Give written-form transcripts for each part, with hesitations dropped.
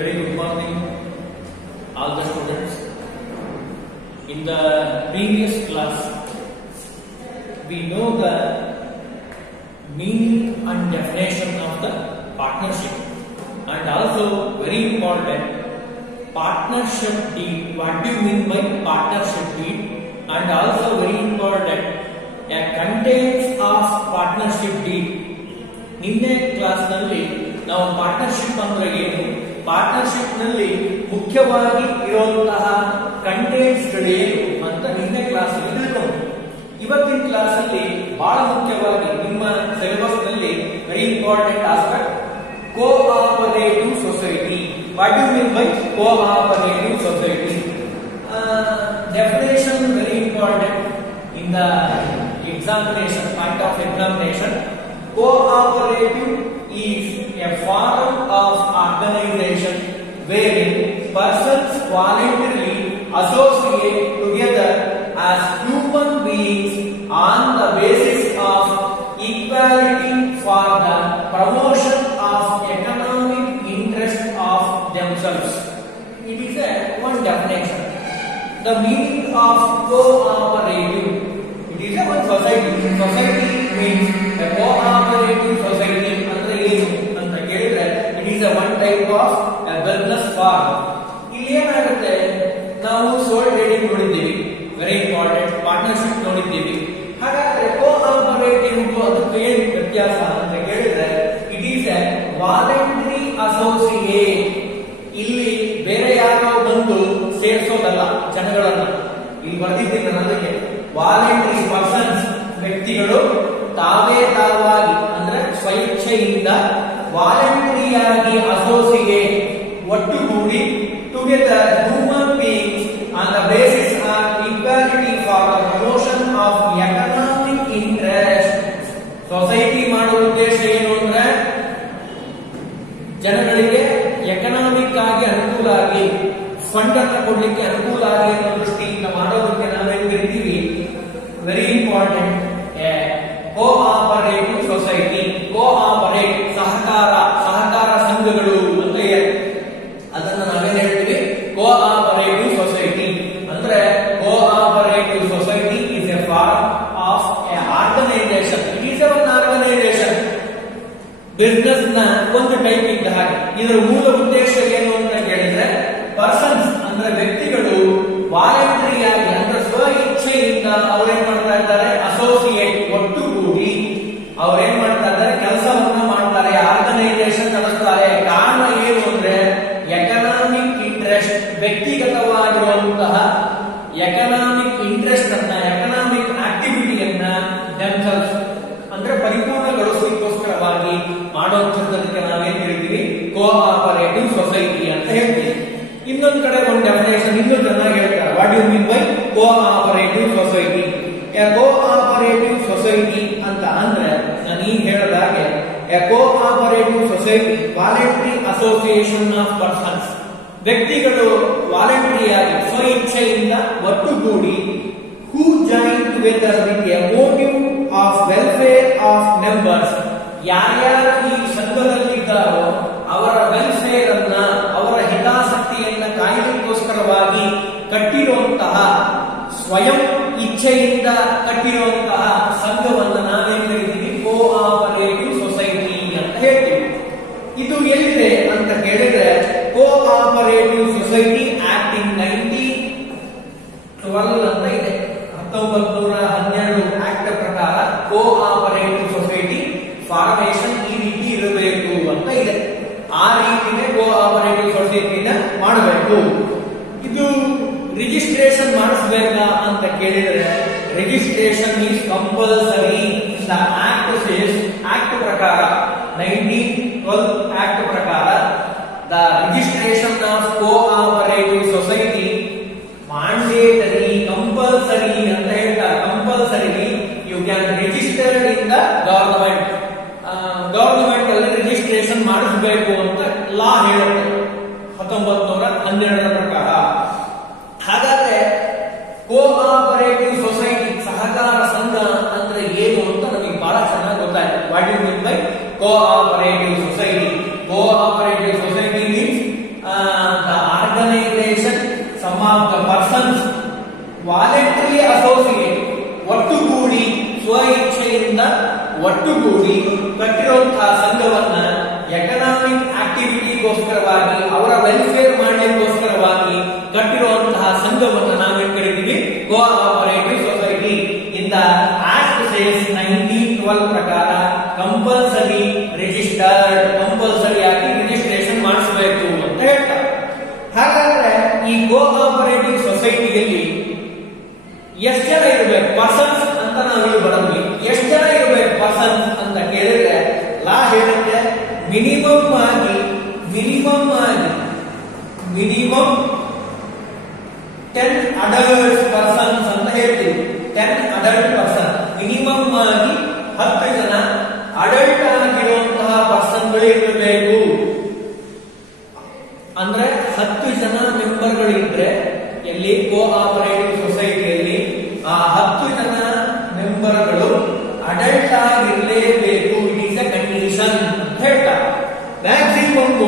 Very good morning, all the students. In the previous class, we know the meaning and definition of the partnership, and also very important, partnership deed. What do you mean by partnership deed? And also very important, a contents of partnership deed. ನಿನ್ನೆ class ನಲ್ಲಿ ನಾವು partnership ಅಂದ್ರೆ ಏನು, partnership ನಲ್ಲಿ ಮುಖ್ಯವಾಗಿ ಇರುವಂತಹ contents ಗಳೇನು ಅಂತ ನಿನ್ನೆ ಕ್ಲಾಸ್ ಅಲ್ಲಿ ತಿಳ್ಕೊಂಡು, ಇವತ್ತಿನ ಕ್ಲಾಸ್ ಅಲ್ಲಿ ಬಹಳ ಮುಖ್ಯವಾಗಿ ನಿಮ್ಮ ಸಿಲೆಬಸ್ ನಲ್ಲಿ very important aspect cooperative society. What you mean by cooperative society? Definition very important in the examination, point of examination. Cooperative is a form of organization wherein persons voluntarily associate together as human beings on the basis of equality for the promotion of economic interest of themselves. It is a one definition. The meaning of cooperative, it is a one society. Society means a cooperative society. ಅಂದ್ರೆ ಏನು ಅಂತ ಕೇಳಿದ್ರೆ it is a one type of a business form. ಇಲ್ಲಿ ಏನಾಗುತ್ತೆ, ನಾವು ಸೋಲ್ trading ನೋಡಿದ್ದೀವಿ, very important, partnership ನೋಡಿದ್ದೀವಿ. ಹಾಗಾದ್ರೆ ಕೋಆಪರೇಟಿವ್ ಅದಕ್ಕೆ ಏನು ವ್ಯತ್ಯಾಸ ಅಂತ ಕೇಳಿದ್ರೆ it is A voluntary associate. ಇಲ್ಲಿ ಬೇರೆ ಯಾರೋ ಬಂದು ಸೇರಿಸೋದಲ್ಲ ಜನಗಳನ್ನ. ಇಲ್ಲಿ ಬರ್ದಿದ್ದೀನಿ ಅದಕ್ಕೆ ವಾಲಂಟರಿ ಪರ್ಸನ್ಸ್, ವ್ಯಕ್ತಿಗಳು ತಾವೇ ತಾವಾಗಿ ಅಂದ್ರೆ ಸ್ವಇಚ್ಛೆಯಿಂದ ವಾಲಂಟರಿಯಾಗಿ ಅಸೋಸಿಯೇಟ್ ಒಟ್ಟುಗೂಡಿ together human beings on the basis of equality for the promotion of economic interest. Society ಮಾಡುವ ಉದ್ದೇಶ ಏನು ಅಂದ್ರೆ ಜನಗಳಿಗೆ ಎಕನಾಮಿಕ್ ಆಗಿ ಅನುಕೂಲ ಆಗಿ, ಫಂಡ್ ಅನ್ನು ಕೊಡ್ಲಿಕ್ಕೆ ಅನುಕೂಲ ಆಗಿ ಅನ್ನೋ ದೃಷ್ಟಿಯಿಂದ ಮಾಡೋದಕ್ಕೆ ನಾವೇನ್ ಕರಿತೀವಿ, very important, cooperative society. Cooperate ಸಹಕಾರ, ಸಹಕಾರ ಸಂಘಗಳು ಅಂತ ಇದೆ, ಅದನ್ನ ನಾವೇನ್ ಹೇಳ್ತೀವಿ, ಕೋಆಪರೇಟಿವ್ ಸೊಸೈಟಿ. ಅಂದ್ರೆ cooperative society is a form of a organisation. It is a one organisation. Business ನ ಒಂದು ಟೈಪ್ ಇದ್ದ ಹಾಗೆ. ಇದರ ಮೂಲ ಉದ್ದೇಶ ಏನು ಅಂತ ಕೇಳಿದ್ರೆ ಪರ್ಸನ್ಸ್ ಅಂದ್ರೆ ವ್ಯಕ್ತಿಗಳು ವಾಲಂಟರಿಯಾಗಿ ಅಂದ್ರೆ ಸ್ವ ಇಚ್ಛೆಯಿಂದ ಅವ್ರೇನ್ ಮಾಡ್ತಾ ಇದ್ದಾರೆ, ಅಸೋಸಿಯೇಟ್ ಒಟ್ಟುಗೂಡಿ ಅವ್ರೇನ್ ಮಾಡ್ತಾ ಇದ್ದಾರೆ, ಕೆಲಸವನ್ನ ಮಾಡ್ತಾರೆ, ಆರ್ಗನೈಸೇಷನ್ ನಡೆಸ್ತಾರೆ. ಕಾರಣ ಏನು ಅಂದ್ರೆ ಎಕನಾಮಿಕ್ ಇಂಟ್ರೆಸ್ಟ್, ವ್ಯಕ್ತಿಗತವಾಗಿರುವಂತಹ ಎಕನಾಮಿಕ್ ಇಂಟ್ರೆಸ್ಟ್ ಅನ್ನ, ಎಕನಾಮಿಕ್ ಆಕ್ಟಿವಿಟಿಯನ್ನ themselves ಅಂದ್ರೆ ಪರಿಪೂರ್ಣಗೊಳಿಸಲಿಕ್ಕೋಸ್ಕರವಾಗಿ ಮಾಡುವಂತದ್ದಕ್ಕೆ ನಾವೇನ್ ಹೇಳ್ತೀವಿ, ಕೋಆಪರೇಟಿವ್ ಸೊಸೈಟಿ ಅಂತ ಹೇಳ್ತೀವಿ. ಇನ್ನೊಂದು ಕಡೆ ಒಂದು ಡೆಫಿನೇಷನ್ ಇನ್ನೂ ಚೆನ್ನಾಗಿ ಹೇಳ್ತಾರೆ. What you mean by cooperative society? A cooperative society ಅಂತ ಅಂದ್ರೆ ನಾನು ಈಗ ಹೇಳಿದಾಗೆ a cooperative society voluntary association of persons, ವ್ಯಕ್ತಿಗಳು ವಾಲಂಟರಿಯಾಗಿ ಸ್ವ ಇಚ್ಛೆಯಿಂದ ಒಟ್ಟುಗೂಡಿ who join together with a motive of welfare of members. ಯಾರ್ಯಾರು ಈ ಸಂಘದಲ್ಲಿದ್ದಾರೋ ಅವರ ವೆಲ್ಫೇರ್ ಅನ್ನ, ಅವರ ಹಿತಾಸಕ್ತಿಯನ್ನ ಕಾಯಲಿಕ್ಕೋಸ್ಕರವಾಗಿ ಕಟ್ಟಿರುವಂತಹ, ಸ್ವಯಂ ಇಚ್ಛೆಯಿಂದ ಕಟ್ಟಿರುವಂತಹ ಸಂಘವನ್ನು ನಾವೇನ್ ಕರಿತೀವಿ, ಕೋಆಪರೇಟಿವ್ ಸೊಸೈಟಿ ಅಂತ ಹೇಳ್ತೀವಿ. ಇದು ಎಲ್ಲಿದೆ ಅಂತ ಕೇಳಿದ್ರೆ ಕೋಆಪರೇಟಿವ್ ಸೊಸೈಟಿ ಆಕ್ಟ್ ಇನ್ 1912 ಅಂತ ಇದೆ. 1912 ಆಕ್ಟ್ ಪ್ರಕಾರ ಕೋಆಪರೇಟಿವ್ ಸೊಸೈಟಿ ಫಾರ್ಮೇಶನ್ ಈ ರೀತಿ ಇರಬೇಕು ಅಂತ ಇದೆ. ಆ ರೀತಿನೇ ಕೋಆಪರೇಟಿವ್ ಸೊಸೈಟಿನ ಮಾಡಬೇಕು. ಇದು ರಿಜಿಸ್ಟ್ರೇಷನ್ ಮಾಡಿಸಬೇಕಾ ಅಂತ ಕೇಳಿದ್ರೆ registration is compulsory. The act says, act ಪ್ರಕಾರ 1912 ಆಕ್ಟ್ ಪ್ರಕಾರ the registration of cooperative society mandatory, compulsory ಅಂತ ಹೇಳ್ತಾರೆ. Compulsory you can registered in the government. Government ಅಲ್ಲಿ ರಿಜಿಸ್ಟ್ರೇಷನ್ ಮಾಡಿಸಬೇಕು ಅಂತ ಲಾ ಹೇಳುತ್ತೆ 1912 ಪ್ರಕಾರ. ಹಾಗಾದ್ರೆ ಕೋಆಪರೇಟಿವ್ ಸೊಸೈಟಿ, ಸಹಕಾರ ಸಂಘ ಅಂದ್ರೆ ಏನು ಅಂತ ನಮಗೆ ಬಹಳ ಚೆನ್ನಾಗಿ ಗೊತ್ತಾಯ್ತು. What you mean by cooperative society? Cooperative society means persons voluntary associate ಒಟ್ಟುಗೂಡಿ ಸ್ವ ಇಚ್ಛೆಯಿಂದ ಒಟ್ಟುಗೂಡಿ ಕಟ್ಟಿರುವಂತಹ ಸಂಘವನ್ನ ಎಕನಾಮಿಕ್ ಆಕ್ಟಿವಿಟಿಗೋಸ್ಕರವಾಗಿ ಅವರ ವೆಲ್ಫೇರ್ ಮಾಡಲಿಕ್ಕೋಸ್ಕರವಾಗಿ ಕಟ್ಟಿರುವಂತಹ ಸಂಘವನ್ನ ನಾವೇನ್ ಕರಿತೀವಿ ಕೋಆಪರೇಟಿವ್ ಸೊಸೈಟಿ. ಇಂದ ಆಕ್ಟ್ ಸೇಸ್ 1912 ಪ್ರಕಾರ ಕಂಪಲ್ಸರಿ ರಿಜಿಸ್ಟರ್ಡ್, ಕಂಪಲ್ಸರಿ ಆಗಿ ರಿಜಿಸ್ಟ್ರೇಷನ್ ಮಾಡಿಸಬೇಕು ಅಂತ ಹೇಳ್ತಾರೆ. ಹಾಗಾದ್ರೆ ಈ ಕೋಆಪರೇಟಿವ್ ಸೊಸೈಟಿಯಲ್ಲಿ ಎಷ್ಟು ಜನ ಇರಬೇಕು ಪರ್ಸನ್ಸ್ ಅಂತ ನಾವು ಬರಂವಿ. ಎಷ್ಟು ಜನ ಇರಬೇಕು ಪರ್ಸನ್ಸ್ ಅಂತ ಕೇಳಿದ್ರೆ ಲಾ ಹೇಳುತ್ತೆ ಮಿನಿಮಮ್ 10 ಅಡಲ್ಟ್ ಪರ್ಸನ್ಸ್ ಅಂತ ಹೇಳ್ತೀವಿ. 10 ಅಡಲ್ಟ್ ಪರ್ಸನ್, ಮಿನಿಮಮ್ ಆಗಿ 10 ಜನ ಅಡಲ್ಟ್ ಆಗಿರುವಂತಹ ಪರ್ಸನ್ಗಳು ಇರಬೇಕು. ಅಂದ್ರೆ 10 ಜನ ಮೆಂಬರ್ಗಳಿದ್ರೆ ಎಲ್ಲಿ ಕೋಆಪರೇಟಿವ್ ಸೊಸೈಟಿಯಲ್ಲಿ ಆ 10 ಜನ ಮೆಂಬರ್ಗಳು ಅಡಲ್ಟ್ ಆಗಿರಲೇಬೇಕು. ಇಟ್ ಈಸ್ ಅ ಕಂಡೀಷನ್ ಅಂತ ಹೇಳ್ತಾರೆ. ಮ್ಯಾಕ್ಸಿಮಮ್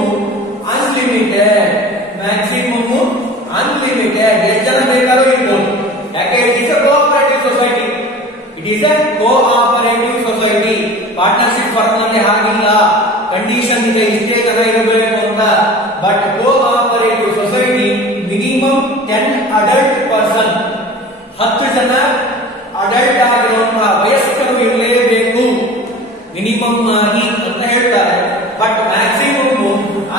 ಅನ್ಲಿಮಿಟೆಡ್ ಎಷ್ಟು ಜನ ಬೇಕಾದ್ರೂ ಇರ್ಬೋದು. ಯಾಕೆ it is a cooperative society. It is a cooperative society. Partnership work ನಲ್ಲಿ ಹಾಗಿಲ್ಲ, ಕಂಡೀಷನ್ ಇದೆ ಇಷ್ಟೇ ಜನ ಇರಬೇಕು ಅಂತ. But cooperative society minimum 10 adult person, 10 ಜನ ಅಡಲ್ಟ್ ಆಗಿರುವಂತಹ ವಯಸ್ಕರು ಇರಲೇಬೇಕು ಮಿನಿಮಮ್ ಆಗಿ ಅಂತ ಹೇಳ್ತಾರೆ. ಬಟ್ ಮ್ಯಾಕ್ಸಿಮಮ್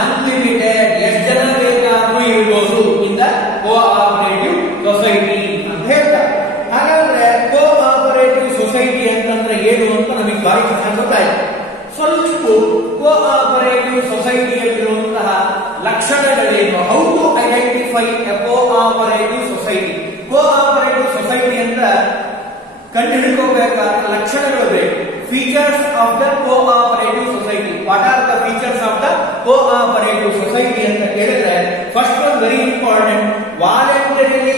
ಅನ್ಲಿಮಿಟೆಡ್ ಎಷ್ಟು ಜನ ಬೇಕಾದ್ರೂ ಇರಬಹುದು ಇಂದ ಕೋಆಪರೇಟಿವ್ ಸೊಸೈಟಿ ಅಂತ ಹೇಳ್ತಾರೆ. ಹಾಗಾದ್ರೆ ಕೋಆಪರೇಟಿವ್ ಸೊಸೈಟಿ ಅಂತಂದ್ರೆ ಏನು ಅಂತ ನಮಗೆ ಬಾರಿ ಚೆನ್ನಾಗಿ ಗೊತ್ತಾಯ್ತು. ಸ್ವಲ್ಪ ಕೋಆಪರೇಟಿವ್ ಸೊಸೈಟಿಯಲ್ಲಿರುವಂತಹ ಲಕ್ಷಣಗಳೇನು, how to identify a cooperative society. Cooperative society ಅಂತ ಕಂಡು ಹಿಡ್ಕೋಬೇಕಾದ ಲಕ್ಷಣಗಳು ಬೇಕು. Features of the cooperative society. What are the features of the cooperative society ಅಂತ ಕೇಳಿದ್ರೆ first one very important, voluntarily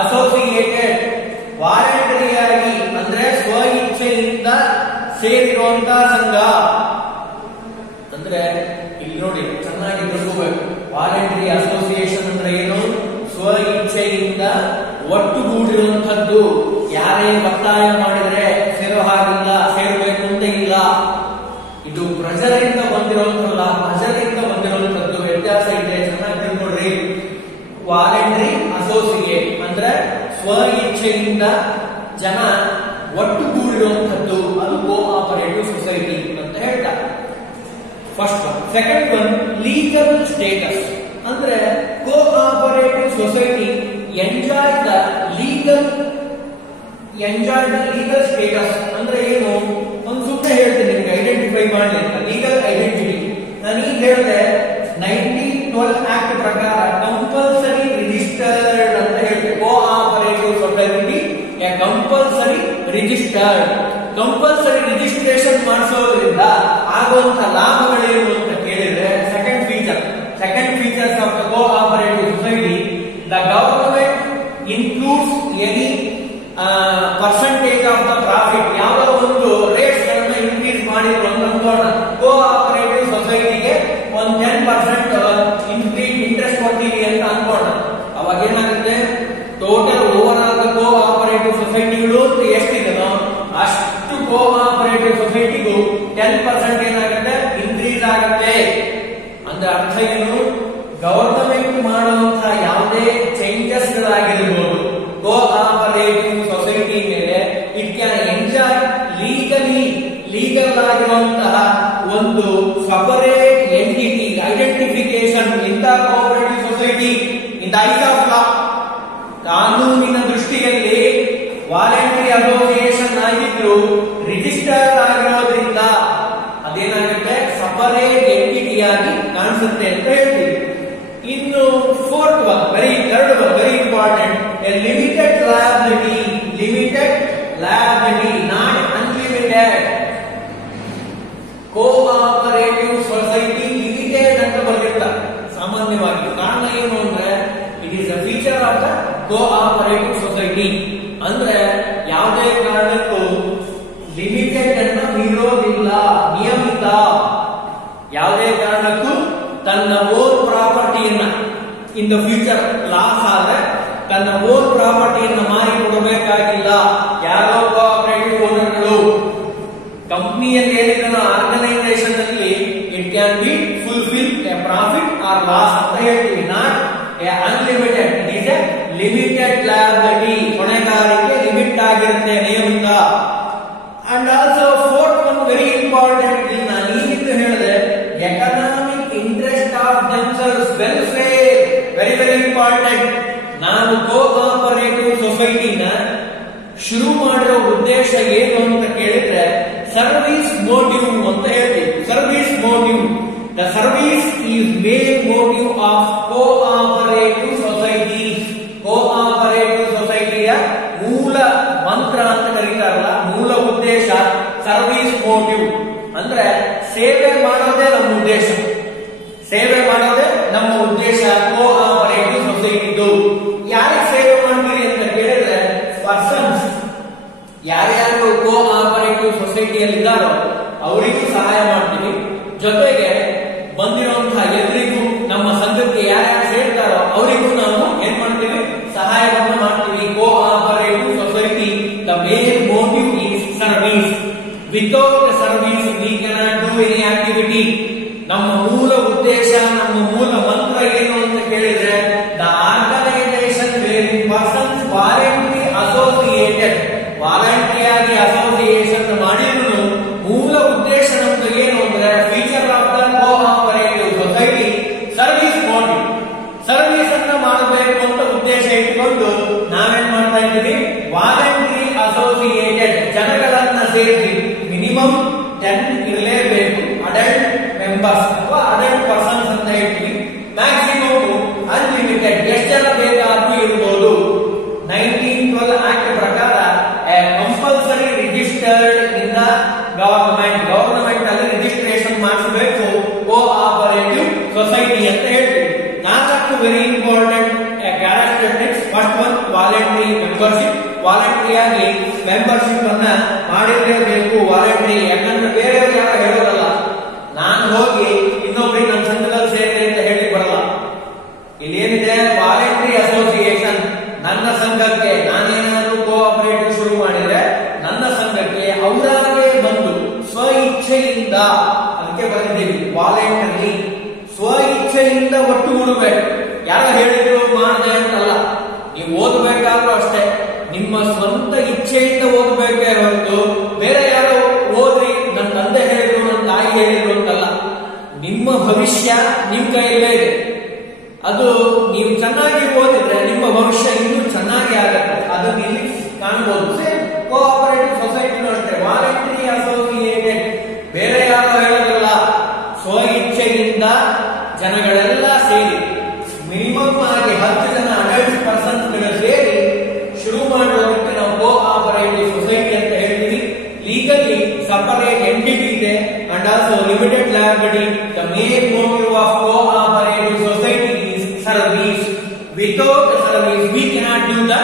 associated. ವಾಲಂಟರಿಯಾಗಿ ಅಂದ್ರೆ ಸ್ವ ಇಚ್ಛೆಯಿಂದ ಸೇರಿರುವಂತಹ ಸಂಘ. ಅಂದ್ರೆ ಇಲ್ಲಿ ನೋಡಿ ಚೆನ್ನಾಗಿ ತಿಳ್ಕೋಬೇಕು. ವಾಲಂಟರಿ ಅಸೋಸಿಯೇಷನ್ ಅಂದ್ರೆ ಏನು? ಸ್ವ ಇಚ್ಛೆಯಿಂದ ಒಟ್ಟುಗೂಡಿರುವಂತದ್ದು. ಯಾರೇ ಒತ್ತಾಯ ಮಾಡಿದ್ರೆ ಸೇರೋ ಹಾಗಿಲ್ಲ, ಸೇರಬೇಕು ಅಂತ ಇಲ್ಲ. ಇದು ಪ್ರಜರಿಂದ ಬಂದಿರುವಂತಲ್ಲ, ಪ್ರಜರಿಂದ ಬಂದಿರುವಂತದ್ದು. ವ್ಯತ್ಯಾಸ ಇದೆ, ಚೆನ್ನಾಗಿ ತಿಳ್ಕೊಡ್ರಿ. ವಾಲಂಟರಿ ಅಸೋಸಿಯೇಟ್ ಅಂದ್ರೆ ಸ್ವ ಇಚ್ಛೆಯಿಂದ ಜನ ಒಟ್ಟುಗೂಡಿರುವಂತದ್ದು, ಅದು ಕೋಆಪರೇಟಿವ್ ಸೊಸೈಟಿ ಅಂತ ಹೇಳ್ತಾರೆ. First one. Second one, legal status. ಅಂದ್ರೆ cooperative society enjoy the legal status. ಅಂದ್ರೆ ಏನು? ಒಂದು ಸುಮ್ಮನೆ ಹೇಳ್ತೀನಿ ನಿಮ್ಗೆ ಐಡೆಂಟಿಫೈ ಮಾಡಲಿಲ್ಲ. ಲೀಗಲ್ ಐಡೆಂಟಿಟಿ ನಾನು ಈಗ ಹೇಳಿದೆ 1912 ಆಕ್ಟ್ ಪ್ರಕಾರ ಕಂಪಲ್ಸರಿ ರಿಜಿಸ್ಟರ್ಡ್ ಅಂತ ಹೇಳ್ತೀವಿ. Cooperative society compulsory registered. Compulsory registration ಮಾಡಿಸೋದ್ರಿಂದ ಆಗುವಂತ ಲಾಭಗಳೇನು ಅಂತ ಕೇಳಿದ್ರೆ second features of the cooperative society, the government includes any percentage of the profit. ಯಾವುದೋ ಒಂದು ರೇಟ್ಸ್ ಗಳನ್ನ ಇನ್ಕ್ರೀಸ್ ಮಾಡಿದ್ರು ಅಂತ ಅನ್ಕೋಣ. ಕೋಆಪರೇಟಿವ್ ಸೊಸೈಟಿಗೆ ಒಂದು 10% ಇನ್ಕ್ರೀಸ್ ಇಂಟ್ರೆಸ್ಟ್ ಕೊಡ್ತೀವಿ ಅಂತ ಅನ್ಕೋಣ. ಅವಾಗ ಏನಾಗುತ್ತೆ? ಟೋಟಲ್ ಓವರ್ ಆಲ್ ಕೋಆಪರೇಟಿವ್ ಸೊಸೈಟಿಗಳು ಎಷ್ಟಿದೆನೋ ಅಷ್ಟು ಕೋಆಪರೇಟಿವ್ ಸೊಸೈಟಿಗೂ 10% ಏನಾಗುತ್ತೆ? ಇನ್ಕ್ರೀಸ್ ಆಗುತ್ತೆ. ಅಂದ್ರೆ ಅರ್ಥ ಏನು? ಗವರ್ನಮೆಂಟ್ ಮಾಡುವಂತಹ ಯಾವುದೇ ಚೇಂಜಸ್ ಗಳಾಗಿರ್ಬೋದು ಕೋಆಪರೇಟಿವ್ ಸೊಸೈಟಿ ಮೇಲೆ ಇಟ್ ಕ್ಯಾನ್ ಎಂಜಾಯ್ ಲೀಗಲ್ ಆಗಿರುವಂತಹ ಒಂದು separate entity identification in the cooperative society in the eyes of law. ಕಾನೂನಿನ ದೃಷ್ಟಿಯಲ್ಲಿ ವಾಲಂಟರಿ ಅಸೋಸಿಯೇಷನ್ ಆಗಿದ್ರು ರಿಜಿಸ್ಟರ್ಡ್ ಆಗಿರೋದ್ರಿಂದ ಅದೇನಾಗುತ್ತೆ? ಸಪರೇಟ್ ಎಂಟಿಟಿಯಾಗಿ ಕಾಣಿಸುತ್ತೆ ಅಂತ ಹೇಳ್ತೀವಿ. ಇನ್ನು fourth one, third one very important, limited liability, not unlimited. Cooperative society limited ಅಂತ ಬರೆದಿರ್ತಾರೆ ಸಾಮಾನ್ಯವಾಗಿ. ಕಾರಣ ಏನು ಅಂದ್ರೆ it is a feature of the cooperative society. ಅಂದ್ರೆ ಯಾವುದೇ ಕಾರಣಕ್ಕೂ ಲಿಮಿಟೆಡ್ ಅನ್ನು ಮೀರೋದಿಲ್ಲ, ನಿಯಮಿತ. ಯಾವುದೇ ಕಾರಣಕ್ಕೂ ತನ್ನ ಓನ್ ಪ್ರಾಪರ್ಟಿಯನ್ನ ಇನ್ ದ ಫ್ಯೂಚರ್ ಲಾಸ್ ಆದ್ರೆ ತನ್ನ ಓನ್ ಪ್ರಾಪರ್ಟಿಯನ್ನು ಮಾರಿ ಕೊಡಬೇಕಾಗಿಲ್ಲ. ಯಾರೋ ಕೋಆಪರೇಟಿವ್ ಓನರ್ಗಳು ಕಂಪನಿಯಲ್ಲಿ ಏನಿದ್ರು ಆರ್ಗನೈಸೇಷನ್ ಅಲ್ಲಿ it can be fulfil A profit or loss ಅಂತ ಹೇಳ್ತೀವಿ. Not A unlimited, it is A limited liability. ಹೊಣೆಗಾರಿಕೆ ಲಿಮಿಟ್ ಆಗಿರುತ್ತೆ, ನಿಯಮಿತ. And also fourth one very important, ನಾನು ಈಗಿಂದು ಹೇಳಿದೆ, economic interest of themselves, welfare, very very important. ನಾನು cooperative ಸೊಸೈಟಿನ ಶುರು ಮಾಡಿರೋ ಉದ್ದೇಶ ಏನು ಅಂತ ಕೇಳಿದ್ರೆ ಸರ್ವಿಸ್ ಮೋಟಿವ್ ಅಂತ ಹೇಳ್ತೀವಿ. Service motive, the service is main motive of cooperative society. Cooperative ಸೊಸೈಟಿಯ ಮೂಲ ಮಂತ್ರ ಅಂತ ಕರೀತಾರಲ್ಲ, ಮೂಲ ಉದ್ದೇಶ ಸರ್ವಿಸ್ ಮೋಟಿವ್. ಅಂದ್ರೆ ಸೇವೆ ಮಾಡೋದೇ ನಮ್ಮ ಉದ್ದೇಶ, ಸೇವೆ ಮಾಡೋದೇ ನಮ್ಮ ಉದ್ದೇಶ ಕೋಆಪರೇಟಿವ್ ಸೊಸೈಟಿದು. ಯಾರಿಗೆ ಸೇವೆ ಮಾಡ್ತೀರಿ ಅಂತ ಕೇಳಿದ್ರೆ ಪರ್ಸನ್ಸ್, ಯಾರ್ಯಾರು ಕೋಆಪರೇಟಿವ್ ಸೊಸೈಟಿಯಲ್ಲಿ ಇದ್ದಾರೋ ಅವರಿಗೂ ಸಹಾಯ ಮಾಡ್ತೀವಿ. ಜೊತೆಗೆ ಬಂದಿರುವಂತಹ ಎಲ್ರಿಗೂ, ನಮ್ಮ ಸಂಘಕ್ಕೆ ಯಾರ್ಯಾರು ಸೇರ್ತಾರೋ ಅವರಿಗೂ ನಾವು ಏನ್ ಮಾಡ್ತೀವಿ, ಸಹಾಯವನ್ನು ಮಾಡ್ತೀವಿ. Cooperative society, the main motive is service. Without service we cannot do any activity. ನಮ್ಮ ಮೂಲ ಉದ್ದೇಶ, ನಮ್ಮ ಮೂಲ ಮಂತ್ರ ಏನು ಅಂತ ಕೇಳಿದ್ರೆ the organisation where persons voluntary associated, voluntary ಆಗಿ ಅಸೋಸಿಯೇಷನ್ ಮಾಡಿದ್ರು ಮೂಲ ಉದ್ದೇಶ ನಮ್ದು ಏನು ಅಂದ್ರೆ future of the cooperative society service motive. Service ಅನ್ನ ಮಾಡಬೇಕು ಅಂತ ಉದ್ದೇಶ ಇಟ್ಕೊಂಡು ನಾವೇನ್ ಮಾಡ್ತಾ ಇದ್ದೀವಿ, ವಾಲಂಟರಿ ಅಸೋಸಿಯೇಟೆಡ್, ಜನಗಳನ್ನ ಸೇರಿಸಿ ಮಿನಿಮಮ್ 10 ಇರಲೇಬೇಕು ಅಡಲ್ಟ್ ಮೆಂಬರ್ಸ್ ಅಥವಾ ಅಡಲ್ಟ್ ಪರ್ಸನ್ಸ್ ಅಂತ ಹೇಳ್ತೀವಿ. ಮ್ಯಾಕ್ಸಿಮಮ್ ಅನ್ಲಿಮಿಟೆಡ್, ಎಷ್ಟು ಜನ ಬೇಕಾದ್ರೂ ಇರಬಹುದು. 1912 ಆಕ್ಟ್ ಪ್ರಕಾರ compulsory registered in the government ಅಲ್ಲಿ ರಿಜಿಸ್ಟ್ರೇಷನ್ ಮಾಡಿಸಬೇಕು ಕೋಆಪರೇಟಿವ್ ಸೊಸೈಟಿ ಅಂತ ಹೇಳ್ತೀವಿ. 4 very important characteristics. First one voluntary membership. Voluntary ಆಗಿ ಮೆಂಬರ್ಶಿಪ್ ಅನ್ನ ಮಾಡಿರಲೇಬೇಕು, ವಾಲಂಟರಿ. ಯಾಕಂದ್ರೆ ಬೇರೆಯವರು ಯಾರು ಹೇಳೋದಲ್ಲ, ನಾನು ಹೋಗಿ ಇನ್ನೊಬ್ರಿಗೆ ನನ್ನ ಸಂಘದಲ್ಲಿ ಸೇರಿ ಅಂತ ಹೇಳಿ ಬರಲ್ಲ. ಇಲ್ಲಿ ಏನಿದೆ, ವಾಲಂಟರಿ ಅಸೋಸಿಯೇಷನ್. ನನ್ನ ಸಂಘಕ್ಕೆ ನಾನೇನಾದ್ರೂ ಕೋಆಪರೇಟಿವ್ ಶುರು ಮಾಡಿದ್ರೆ ನನ್ನ ಸಂಘಕ್ಕೆ ಅವರಾಗೆ ಬಂದು ಸ್ವ ಇಚ್ಛೆಯಿಂದ, ಅದಕ್ಕೆ ಬಂದಿದ್ದೀವಿ ವಾಲಂಟರಿ, ಸ್ವ ಇಚ್ಛೆಯಿಂದ ಒಟ್ಟುಗೂಡಬೇಕು. ಯಾರು ಹೇಳಿದ್ರು ಮಾಡಿದೆ ಅಂತಲ್ಲ. ನೀವು ಓದಬೇಕಾದ್ರೂ ಅಷ್ಟೇ ನಿಮ್ಮ ಸ್ವಂತ ಇಚ್ಛೆಯಿಂದ ಓದಬೇಕೇ ಹೊರತು ಬೇರೆ ಯಾರೋ ಓದ್ರಿ, ನನ್ನ ತಂದೆ ಹೇಳಿದ್ರು, ನನ್ನ ತಾಯಿ ಹೇಳಿದ್ರು ಅಂತಲ್ಲ. ನಿಮ್ಮ ಭವಿಷ್ಯ ನಿಮ್ ಕೈಯಲ್ಲೇ ಇದೆ. ಅದು ನೀವು ಚೆನ್ನಾಗಿ ಓದಿದ್ರೆ ನಿಮ್ಮ ಭವಿಷ್ಯ ಇನ್ನೂ ಚೆನ್ನಾಗಿ ಆಗುತ್ತೆ. ಅದನ್ನ ಇಲ್ಲಿ ಕಾಣಬಹುದು. ಕೋಆಪರೇಟಿವ್ ಸೊಸೈಟಿನೂ ಅಷ್ಟೇ, ವಾಲಂಟರಿ ಅಸೋಸಿಯೇಟೆಡ್, ಬೇರೆ ಯಾರೋ ಹೇಳೋದಿಲ್ಲ. ಸ್ವ ಇಚ್ಛೆಯಿಂದ ಜನಗಳೆಲ್ಲ ಸೇರಿ ಮಿನಿಮಮ್ ಆಗಿ 10 ಜನ ಅಡಲ್ಟ್ ಪರ್ಸನ್ಸ್ ಸೇರಿ ಶುರು ಮಾಡೋದಕ್ಕೆ ನಾವು ಕೋಆಪರೇಟಿವ್ ಸೊಸೈಟಿ ಅಂತ ಹೇಳ್ತೀವಿ. ಲೀಗಲಿ ಸಪರೇಟ್ ಎಂಟಿಟಿ ಇದೆ and also limited liability. The main motive of cooperative society is service. Without service we cannot do the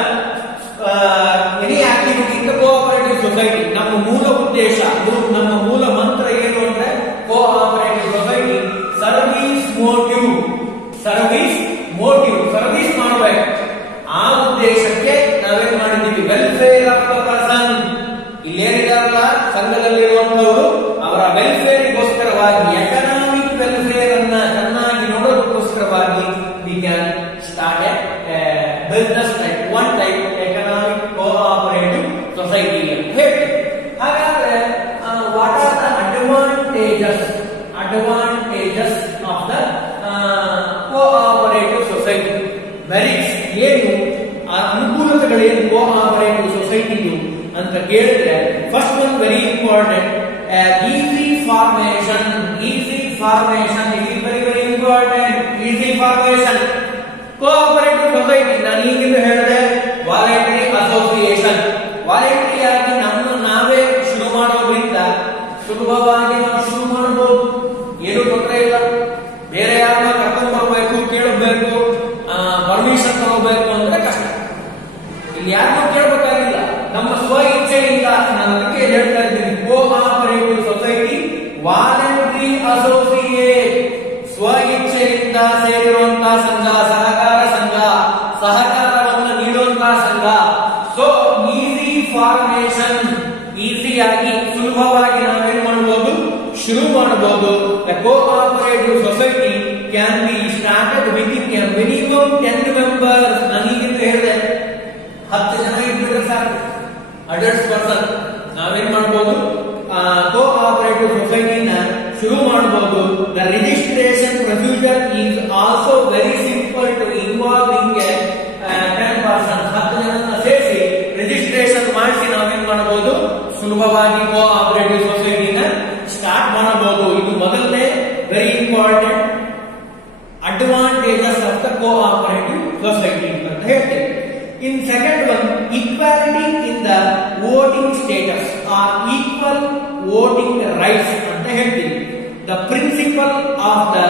any activity in the cooperative society. ನಮ್ಮ ಮೂಲ ಉದ್ದೇಶ, ನಮ್ಮ ಮೂಲ ಮಂತ್ರ ಏನು ಅಂದ್ರೆ cooperative society service motive. Service motive, service ಮಾಡಬೇಕು. ಆ ಉದ್ದೇಶಕ್ಕೆ ನಾವೇನ್ ಮಾಡಿದ್ದೀವಿ, ವೆಲ್ಫೇರ್ ಆಫ್ ದ ಪರ್ಸನ್. ಇಲ್ಲೇನಿದಾರಲ್ಲ ಸಂಘದಲ್ಲಿರುವಂತವರು, ಅವರ ವೆಲ್ಫೇರ್ಗೋಸ್ಕರವಾಗಿ, ಎಕನಾಮಿಕ್ ವೆಲ್ಫೇರ್ ಅನ್ನ ಚೆನ್ನಾಗಿ ನೋಡೋದಕ್ಕೋಸ್ಕರವಾಗಿ we can start a business type, one type economic cooperative society ಅಂತ ಹೇಳಿ. ಹಾಗಾದ್ರೆ what are the advantages of the cooperative society? Merits ಏನು, ಅನುಕೂಲತೆಗಳೇನು ಕೋಆಪರೇಟಿವ್ ಸೊಸೈಟಿಯು ಅಂತ ಕೇಳಿದ್ರೆ, first one very important, easy formation. Easy formation is very very important. Easy formation. Cooperative society ನಾನು ಈಗಿಂದ ಹೇಳಿದೆ, voluntary association. Voluntary ಆಗಿ ನಮ್ಮ ನಾವೇ ಶುರು ಮಾಡೋದ್ರಿಂದ ಸುಲಭವಾಗಿ ನಾವು ಶುರು ಮಾಡಬಹುದು, ಏನು ತೊಂದರೆ ಇಲ್ಲ. ಬೇರೆ ಯಾರನ್ನ ಕರ್ಕೊಂಡು ಬರಬೇಕು, ಕೇಳಬೇಕು, ಪರ್ಮಿಷನ್ ತಗೋಬೇಕು ಅಂದ್ರೆ ಕಷ್ಟ. ಇಲ್ಲಿ ಯಾರನ್ನೂ ಕೇಳಬೇಕಾಗಿಲ್ಲ, ನಮ್ಮ ಸ್ವ ಇಚ್ಛೆಯಿಂದ. ನಾನು ಅದಕ್ಕೆ ಹೇಳ್ತಾ ಇದ್ದೀನಿ, ಕೋಆಪರೇಟಿವ್ ಸೊಸೈಟಿ ವಾಲಂಟರಿ ಅಸೋಸಿಯೇಟ್, ಸ್ವ ಇಚ್ಛೆಯಿಂದ ಸೇರಿರುವಂತಹ ಸಂಘ, ಸಹಕಾರ ಸಹಕಾರವನ್ನು ನೀಡುವಂತಹ ಸಂಘ. ಸೊ ಈಸಿ ಫಾರ್ಮೇಶನ್, ಈಸಿಯಾಗಿ ಸುಲಭವಾಗಿ ನಾವೇನ್ ಮಾಡಬಹುದು, ಶುರು ಮಾಡಬಹುದು. The cooperative society can be started with in a minimum 10 members. ನನಗೀಗ ಹೇಳಿದೆ 10 ಜನ ಇದ್ದರೆ ಸಾಕು, ಅಡಲ್ಟ್ಸ್ ಪರ್ಸನ್. ನಾವೇನ್ ಮಾಡಬಹುದು, ಕೋಆಪರೇಟಿವ್ ಸೊಸೈಟಿನ ಶುರು ಮಾಡಬಹುದು. The registration procedure is also very simple to involving 10 person. 10 ಜನರನ್ನ ಸೇರಿಸಿ ರಿಜಿಸ್ಟ್ರೇಷನ್ ಮಾಡಿಸಿ ನಾವೇನ್ ಮಾಡಬಹುದು, ಸುಲಭವಾಗಿ ಕೋಆಪರೇಟಿವ್ ಸೊಸೈಟಿನ ಸ್ಟಾರ್ಟ್ ಮಾಡಬಹುದು. ಇದು ಮೊದಲನೇ very important advantages of the cooperative society ಅಂತ ಹೇಳ್ತೀವಿ. In second one, equality in the voting status or equal voting rights ಅಂತ ಹೇಳ್ತೀವಿ. The principle of the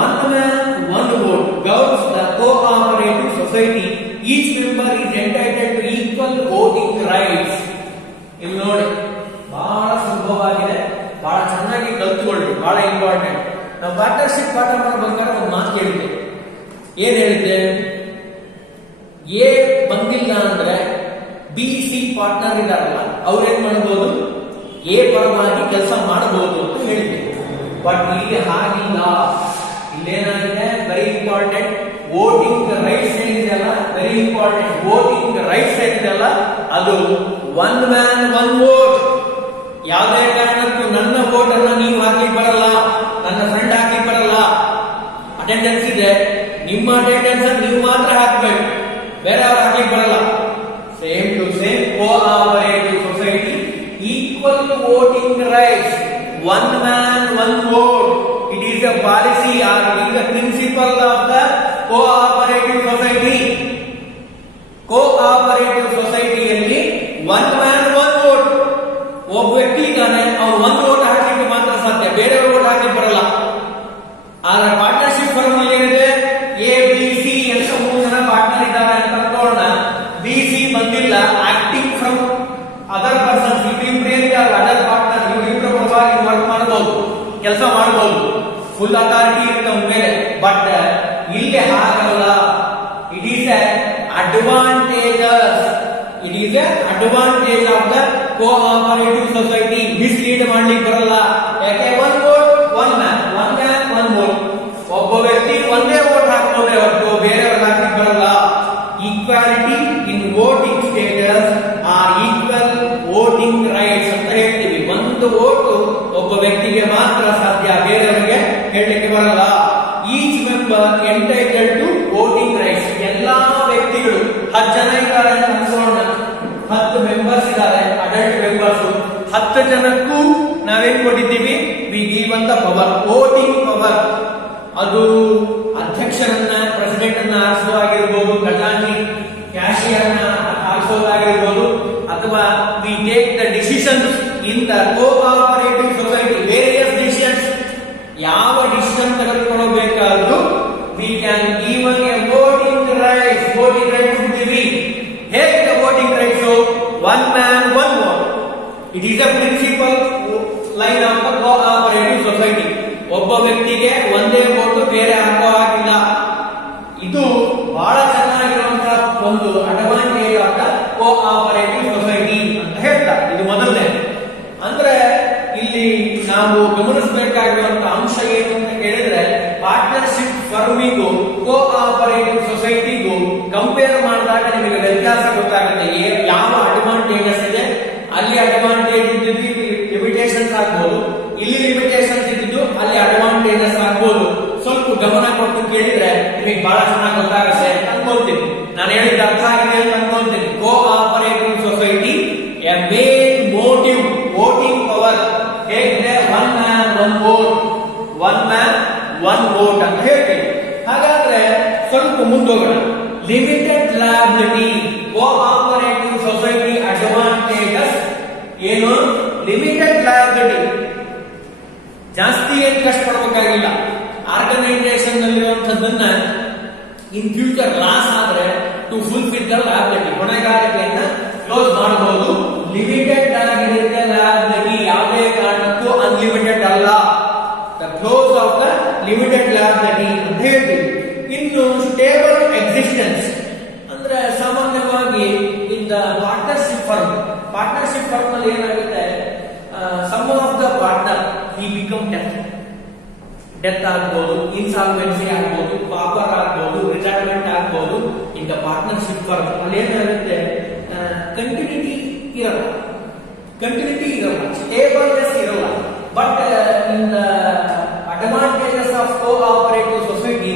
one man one vote governs the cooperative society. Each member is entitled to equal voting rights. ಇಲ್ಲಿ ನೋಡಿ, ಬಹಳ ಸುಲಭವಾಗಿದೆ, ಬಹಳ ಚೆನ್ನಾಗಿ ಕಲ್ತುಕೊಳ್ಳಿ, ಬಹಳ important. ನಾವು ಪಾರ್ಟ್ನರ್ಶಿಪ್ ಪಾಠ ಮಾಡಬೇಕಾದ್ರೆ ಒಂದು ಮಾತು ಕೇಳಿದ್ದೆ. ಏನ್ ಹೇಳಿದ್ದೆ? ಎ ಬಂದಿಲ್ಲ ಅಂದ್ರೆ ಬಿ ಸಿ ಪಾರ್ಟ್ನರ್ ಇದಾರಲ್ಲ, ಅವ್ರೇನ್ ಮಾಡಬಹುದು, ಎ ಪರವಾಗಿ ಕೆಲಸ ಮಾಡಬಹುದು ಅಂತ ಹೇಳಿದ್ದೆ. ಬಟ್ ಇಲ್ಲಿ ಹಾಗಿಲ್ಲ. ಇಲ್ಲೇನಾಗಿದೆ, ವೆರಿ ಇಂಪಾರ್ಟೆಂಟ್ ವೋಟಿಂಗ್ ರೈಟ್ಸ್ ಏನಿದೆಯಲ್ಲ, ವೆರಿ ಇಂಪಾರ್ಟೆಂಟ್ ವೋಟಿಂಗ್ ರೈಟ್ಸ್ ಏನಿದೆಯಲ್ಲ, ಅದು ಒನ್ ಮ್ಯಾನ್ ಒನ್ ವೋಟ್. ಯಾವುದೇ ಕಾರಣಕ್ಕೂ ನನ್ನ ವೋಟ್ ಅನ್ನ ನೀವು ಹಾಕ್ಲಿಕ್ಕೆ ಬರಲ್ಲ, ನನ್ನ ಫ್ರೆಂಡ್ ಹಾಕ್ಲಿಕ್ಕೆ ಬರಲ್ಲ. ಅಟೆಂಡೆನ್ಸ್ ಇದೆ, ನಿಮ್ಮ ಅಟೆಂಡೆನ್ಸ್ ನೀವು ಮಾತ್ರ ಹಾಕ್ಬೇಕು, ಬೇರೆ ಅವ್ರು ಹಾಕ್ಲಿಕ್ಕೆ ಬರಲ್ಲ. Same to same cooperative society, equal voting rights, one man one vote. It is a policy or it is a principle of the cooperative society. Cooperative ಸೊಸೈಟಿಯಲ್ಲಿ ಒನ್ ಮ್ಯಾನ್ ಒನ್ ವೋಟ್. ಒಬ್ಬ ವ್ಯಕ್ತಿ ಇದ್ದಾನೆ, ಅವ್ರು ಒಂದು ವೋಟ್ ಹಾಕ್ಲಿಕ್ಕೆ ಮಾತ್ರ ಸಾಧ್ಯ, ಬೇರೆಯವರು ವೋಟ್ ಹಾಕ್ಲಿಕ್ಕೆ ಬರಲ್ಲ. ಆದ್ರೆ ಪಾರ್ಟ್ನರ್ಶಿಪ್ ಫರ್ಮ್ ಅಲ್ಲಿ ಏನಿದೆ, ಎ ಬಿ ಸಿ ಅಂತ 3 ಜನ ಪಾರ್ಟ್ನರ್ ಇದ್ದಾರೆ ಅಂತ ನೋಡೋಣ. ಬಿ ಸಿ ಬಂದಿಲ್ಲ, ಆಕ್ಟಿಂಗ್ ಫ್ರಮ್ ಅದರ್ ಪರ್ಸನ್ಸ್, ಇಬ್ಬರಿದ್ದಾರೆ ಅದರ್ ಪಾರ್ಟ್ನರ್, ಇಬ್ಬರ ಪರವಾಗಿ ವರ್ಕ್ ಮಾಡಬಹುದು, ಕೆಲಸ ಮಾಡಬಹುದು, ಫುಲ್ ಅಥಾರಿಟಿ ಇರುತ್ತೆ ಅವನ ಮೇಲೆ. ಬಟ್ ಇಲ್ಲಿ ಹಾಗಲ್ಲ. It is advantages, it is advantage of the cooperative society. Mislead ಮಾಡ್ಲಿಕ್ಕೆ ಬರಲ್ಲ. ಯಾಕೆ? One vote one man, one man one vote. ಒಬ್ಬ ವ್ಯಕ್ತಿ ಒಂದೇ ವೋಟ್ ಹಾಕ್ಬೋದೇ ಹೊರತು ಬೇರೆಯವ್ರಿಗೆ ಹಾಕ್ಲಿಕ್ಕೆ ಬರಲ್ಲ. Equality in voting status or equal voting rights ಅಂತ ಹೇಳ್ತೀವಿ. ಒಂದು ವೋಟು ಒಬ್ಬ ವ್ಯಕ್ತಿಗೆ ಮಾತ್ರ ಸಾಧ್ಯ, ಬೇರೆಯವರಿಗೆ ಹೇಳಲಿಕ್ಕೆ ಬರಲ್ಲ. Each member entitled to voting rights. ಎಲ್ಲಾ ವ್ಯಕ್ತಿಗಳು 10 ಜನ ಇದ್ದಾರೆ ಅಂತ ಅನ್ಸೋಣ, 10 ಮೆಂಬರ್ಸ್ ಇದ್ದಾರೆ, ಅಡಲ್ಟ್ ಮೆಂಬರ್ಸ್. 10 ಜನಕ್ಕೂ ನಾವೇನ್ ಕೊಟ್ಟಿದ್ದೀವಿ, ವಿ ಗಿವ್ ಅಂತ ಪವರ್, ವೋಟಿಂಗ್ ಪವರ್. ಅದು ಅಧ್ಯಕ್ಷರನ್ನ, ಪ್ರೆಸಿಡೆಂಟ್ ಅನ್ನ ಆರಿಸೋದಾಗಿರ್ಬೋದು, ಖಜಾಂಚಿ ಕ್ಯಾಶಿಯರ್ ಅನ್ನ ಆರಿಸೋದಾಗಿರ್ಬೋದು, ಅಥವಾ we take the decisions in the cooperative society, various decisions. ಯಾವ ಡಿಸಿಷನ್ ತೆಗೆದುಕೊಳ್ಳಬೇಕಾದ್ರೂ we can give a voting rights. Voting rights ಇದ್ದೀವಿ. ಹೇಗೆ voting rights? One man one vote. It is a principle line of the cooperative society. ಒಬ್ಬ ವ್ಯಕ್ತಿಗೆ ಒಂದೇ vote, ಬೇರೆ ಹಾಕೋ ಹಾಕಿಲ್ಲ. ಇದು ಬಹಳ ಚೆನ್ನಾಗಿರುವಂತಹ ಒಂದು advantage of the cooperative society ಅಂತ ಹೇಳ್ತಾರೆ. ಇದು ಮೊದಲನೇ. ಅಂದ್ರೆ ಇಲ್ಲಿ ನಾವು ಗಮನಿಸಬೇಕಾಗಿರುವಂತಹ ಅಂಶ ಏನು ಅಂತ ಕೇಳಿದ್ರೆ, ಪಾರ್ಟ್ನರ್ಶಿಪ್ ಫರ್ಮಿಗೂ ಕೋಆಪರೇಟಿವ್ ಸೊಸೈಟಿಗೂ ಕಂಪೇರ್ ಮಾಡಿದಾಗ ನಿಮಗೆ ವ್ಯತ್ಯಾಸ ಗೊತ್ತಾಗುತ್ತೆ. ಯಾವ ಅಡ್ವಾಂಟೇಜಸ್ ಇದೆ, ಅಲ್ಲಿ ಅಡ್ವಾಂಟೇಜ್ ಇದ್ದಿದ್ದು ಲಿಮಿಟೇಷನ್ಸ್ ಆಗ್ಬೋದು, ಇಲ್ಲಿ ಲಿಮಿಟೇಷನ್ಸ್ ಇದ್ದಿದ್ದು ಅಲ್ಲಿ ಅಡ್ವಾಂಟೇಜಸ್ ಆಗ್ಬೋದು. ಸ್ವಲ್ಪ ಗಮನ ಕೊಟ್ಟು ಕೇಳಿದ್ರೆ ನಿಮಗೆ ಬಹಳ ಚೆನ್ನಾಗಿ ಗೊತ್ತಾಗುತ್ತೆ ಅನ್ಕೊಳ್ತೀನಿ. ನಾನು ಹೇಳಿದ ಅರ್ಥ ಆಗಿದೆ ಅಂತ ಅನ್ಕೊಳ್ತೀನಿ. Cooperative society a main motive voting power ಹೇಗಿದೆ, one man one vote, one man one vote ಅಂತ ಹೇಳ್ತೀವಿ. ಹಾಗಾದ್ರೆ ಸ್ವಲ್ಪ ಮುಂದೋಗೋಣ. Limited liability, cooperative society advantages ಏನು? ಲಿಮಿಟೆಡ್ ಲಯಬಿಲಿಟಿ, ಜಾಸ್ತಿ ಏನು ಕಷ್ಟಪಡಬೇಕಾಗಿಲ್ಲ. ಆರ್ಗನೈಸೇಷನ್ ನಲ್ಲಿರುವಂತದ್ದನ್ನ ಇನ್ ಫ್ಯೂಚರ್ ಲಾಸ್ ಆದ್ರೆ ಟು ಫುಲ್ಫಿಲ್ ದ ಲಯಬಿಲಿಟಿ, ಹೊಣೆಗಾರಿಕೆಯನ್ನ ಕ್ಲೋಸ್ ಮಾಡಬಹುದು. ಲಿಮಿಟೆಡ್ ಆಗಿರುತ್ತೆ ಲಯಬಿಲಿಟಿ, ಯಾವುದೇ ಕಾರಣಕ್ಕೂ ಅನ್ಲಿಮಿಟೆಡ್ ಅಲ್ಲ. The close of the limited liability ಅಂತ ಹೇಳ್ತೀವಿ. ಇನ್ನು ಸ್ಟೇಬಲ್ ಎಕ್ಸಿಸ್ಟೆನ್ಸ್, ಪಾರ್ಟ್ನರ್ಶಿಪ್ ಫರ್ಮ್ ಅಲ್ಲಿ ಏನಾಗುತ್ತೆ, some of the partner he become death ಆಗ್ಬೋದು, ಇನ್ಸಾಲ್ವೆನ್ಸಿ ಆಗ್ಬೋದು, ಪಾಪರ್ ಆಗ್ಬೋದು, ರಿಟೈರ್ಮೆಂಟ್ ಆಗ್ಬೋದು. ಇನ್ ದ ಪಾರ್ಟ್ನರ್ಶಿಪ್ ಫರ್ಮ್ ಅಲ್ಲಿ ಏನಾಗುತ್ತೆ, ಕಂಟಿನ್ಯೂಟಿ ಇರಲ್ಲ, ಸ್ಟೇಬಲ್ನೆಸ್ ಇರಲ್ಲ. But in the advantages of cooperative society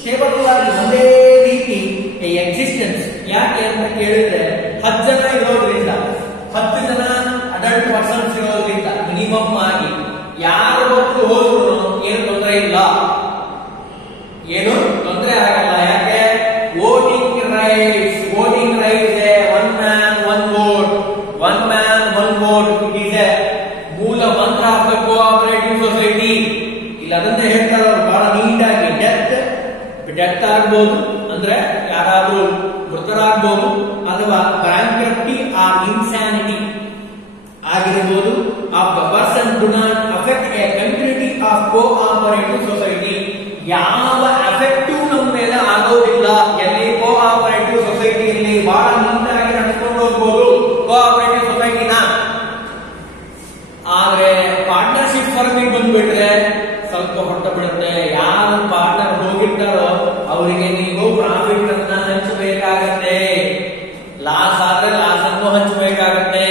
stable ಆಗಿ ಒಂದೇ ರೀತಿ ಎಕ್ಸಿಸ್ಟೆನ್ಸ್. ಯಾಕೆ ಅಂತ ಕೇಳಿದ್ರೆ 10 ಜನ ಇರೋದ್ರಿಂದ, 10 ಜನ ಅಡಲ್ಟ್ ಪರ್ಸನ್ಸ್ ಇರೋದ್ರಿಂದ ಮಿನಿಮಮ್ ಆಗಿ ಯಾರು ಒಬ್ಬರು ಹೋದ್ರು ಏನು ತೊಂದರೆ ಇಲ್ಲ, ಏನು ತೊಂದರೆ ಆಗಲ್ಲ. ಯಾಕೆ ವೋಟಿಂಗ್ ರೈಟ್ಸ್ ಇದೆ, one man one vote it is A ಮೂಲ ಮಂತ್ರ ಆಫ್ ದ ಕೋಆಪರೇಟಿವ್ ಸೊಸೈಟಿ. ಇಲ್ಲಿ ಅದನ್ನ ಹೇಳ್ತಾರೆ ಅವರು ಬಹಳ ನೀಟಾಗಿ. ಡೆತ್ ಆಗ್ಬೋದು ಅಂದ್ರೆ ಯಾರಾದ್ರೂ ಮೃತರಾಗ್ಬೋದು, ಅಥವಾ ಬ್ಯಾಂಕ್ರಪ್ಟಿ ಆರ್ ಇನ್ಸ್ಯಾನಿಟಿ ಆಗಿರಬಹುದು. Of the person do not affect A continuity of cooperative society. ಯಾವ ಎಫೆಕ್ಟು ನಮ್ಮ ಮೇಲೆ ಆಗೋದಿಲ್ಲ. ಎಲ್ಲಿ ಕೋಆಪರೇಟಿವ್ ಸೊಸೈಟಿಯಲ್ಲಿ ಬಹಳ ನೀಟಾಗಿ ನಡೆಸ್ಕೊಂಡು ಹೋಗ್ಬೋದು ಕೋಆಪರೇಟಿವ್ ಸೊಸೈಟಿನ. ಆದ್ರೆ ಪಾರ್ಟ್ನರ್ಶಿಪ್ ಫರ್ಮಿಗೆ ಬಂದ್ಬಿಟ್ರೆ ಸ್ವಲ್ಪ ಹೊಟ್ಟ ಬಿಡುತ್ತೆ. ಯಾರು ಪಾರ್ಟ್ನರ್ ಹೋಗಿರ್ತಾರೋ ಅವರಿಗೆ ನೀವು ಪ್ರಾಫಿಟ್ ಅನ್ನ ಹಂಚಬೇಕಾಗತ್ತೆ, ಲಾಸ್ ಆದ್ರೆ ಲಾಸ್ ಅನ್ನು ಹಂಚಬೇಕಾಗತ್ತೆ.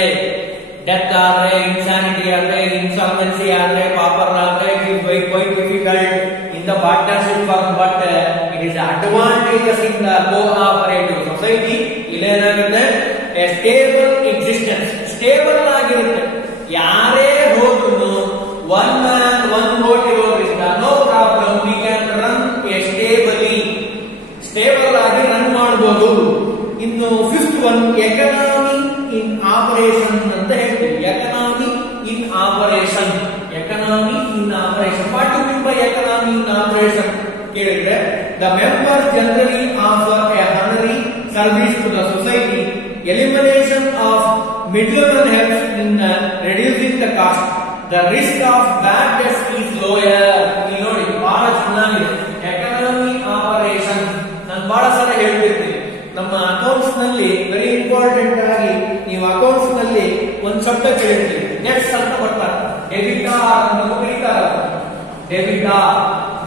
ಡೆತ್ ಆದ್ರೆ, ಇನ್ಸಾನಿಟಿ ಆದ್ರೆ, ಇನ್ಸಾಲ್ವೆನ್ಸಿ ಆದ್ರೆ, ಪಾಪರ್ ಆದ್ರೆ, it is quite difficult in the partnership firm, but it is advantageous in the cooperative society. ಇಲ್ಲೇನಾಗುತ್ತೆ, a stable existence, ಸ್ಟೇಬಲ್ ಆಗಿರುತ್ತೆ. ಯಾರೇ ಹೋದ್ರು ಒನ್ ಮ್ಯಾನ್ ಒನ್ ವೋಟ್ ಇರೋದ್ರಿಂದ no problem, we can run a stable ಆಗಿ run ಮಾಡಬಹುದು. ಇನ್ನು fifth one, economy in operation ಅಂತ ಹೇಳ್ತೀವಿ. Economy in operation. What do mean by economy in operation ಕೇಳಿದ್ರೆ, the members generally offer a honorary service to the society. Elimination of middleman helps in reducing the cost. The risk of bad debts is lower. ಇಲ್ಲಿ ನೋಡಿ ಬಹಳ ಚೆನ್ನಾಗಿದೆ. Economy operation ನಾನು ಬಹಳ ಸಲ ಹೇಳ್ತಿರ್ತೀನಿ. ನಮ್ಮ accounts ನಲ್ಲಿ ವೆರಿ ಇಂಪಾರ್ಟೆಂಟ್ ಆಗಿ ನೀವು ಅಕೌಂಟ್ಸ್ ನಲ್ಲಿ ಒಂದು ಶಬ್ದ ಕೇಳಿರ್ತೀವಿ, ನೆಟ್ಸ್ ಅಂತ ಬರ್ತಾರೆ. ಡೆಬಿಟಾರ್ ಅಂತ ಕರೀತಾರೆ.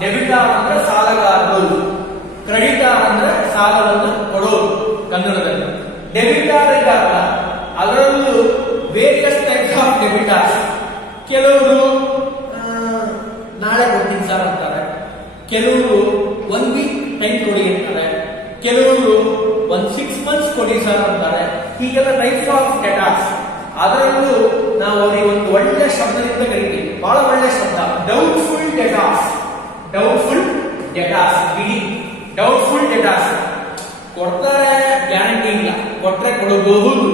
ಡೆಬಿಟಾರ್ ಅಂದ್ರೆ ಸಾಲಗಾರರು, ಕ್ರೆಡಿಟಾರ್ ಅಂದ್ರೆ ಸಾಲವನ್ನು ಕೊಡೋರು ಕನ್ನಡದಲ್ಲಿ. ಡೆಬಿಟಾರ್ ಇದ್ದಾಗ ಅದರಲ್ಲೂ ವೇರಿಯಸ್ ಟೈಪ್ಸ್ ಆಫ್ ಡೆಬಿಟಾರ್ಸ್. ಕೆಲವರು ನಾಳೆ ಕೊಡ್ತೀನಿ ಸರ್ ಅಂತಾರೆ, ಕೆಲವರು 1 ವೀಕ್ ಟೈಮ್ ಕೊಡಿ ಅಂತಾರೆ, ಕೆಲವರು 6 ಮಂತ್ಸ್ ಕೊಡಿ ಸರ್ ಅಂತಾರೆ. ಹೀಗೆಲ್ಲ ಟೈಪ್ಸ್ ಆಫ್ ಡೆಟಾರ್ಸ್. ಅದರಲ್ಲೂ ನಾವು ಅವರಿಗೆ ಒಂದು ಒಳ್ಳೆ ಶಬ್ದದಿಂದ ಕರಿತೀವಿ, ಬಹಳ ಒಳ್ಳೆ ಶಬ್ದ, ಡೌಟ್ಫುಲ್ ಡೆಟಾರ್ಸ್. ಡೌಟ್ಫುಲ್ ಡೆಟಾರ್ಸ್ ಕೊಡ್ತಾರೆ, ಗ್ಯಾರಂಟಿ ಇಲ್ಲ. ಕೊಟ್ರೆ ಕೊಡಬಹುದು,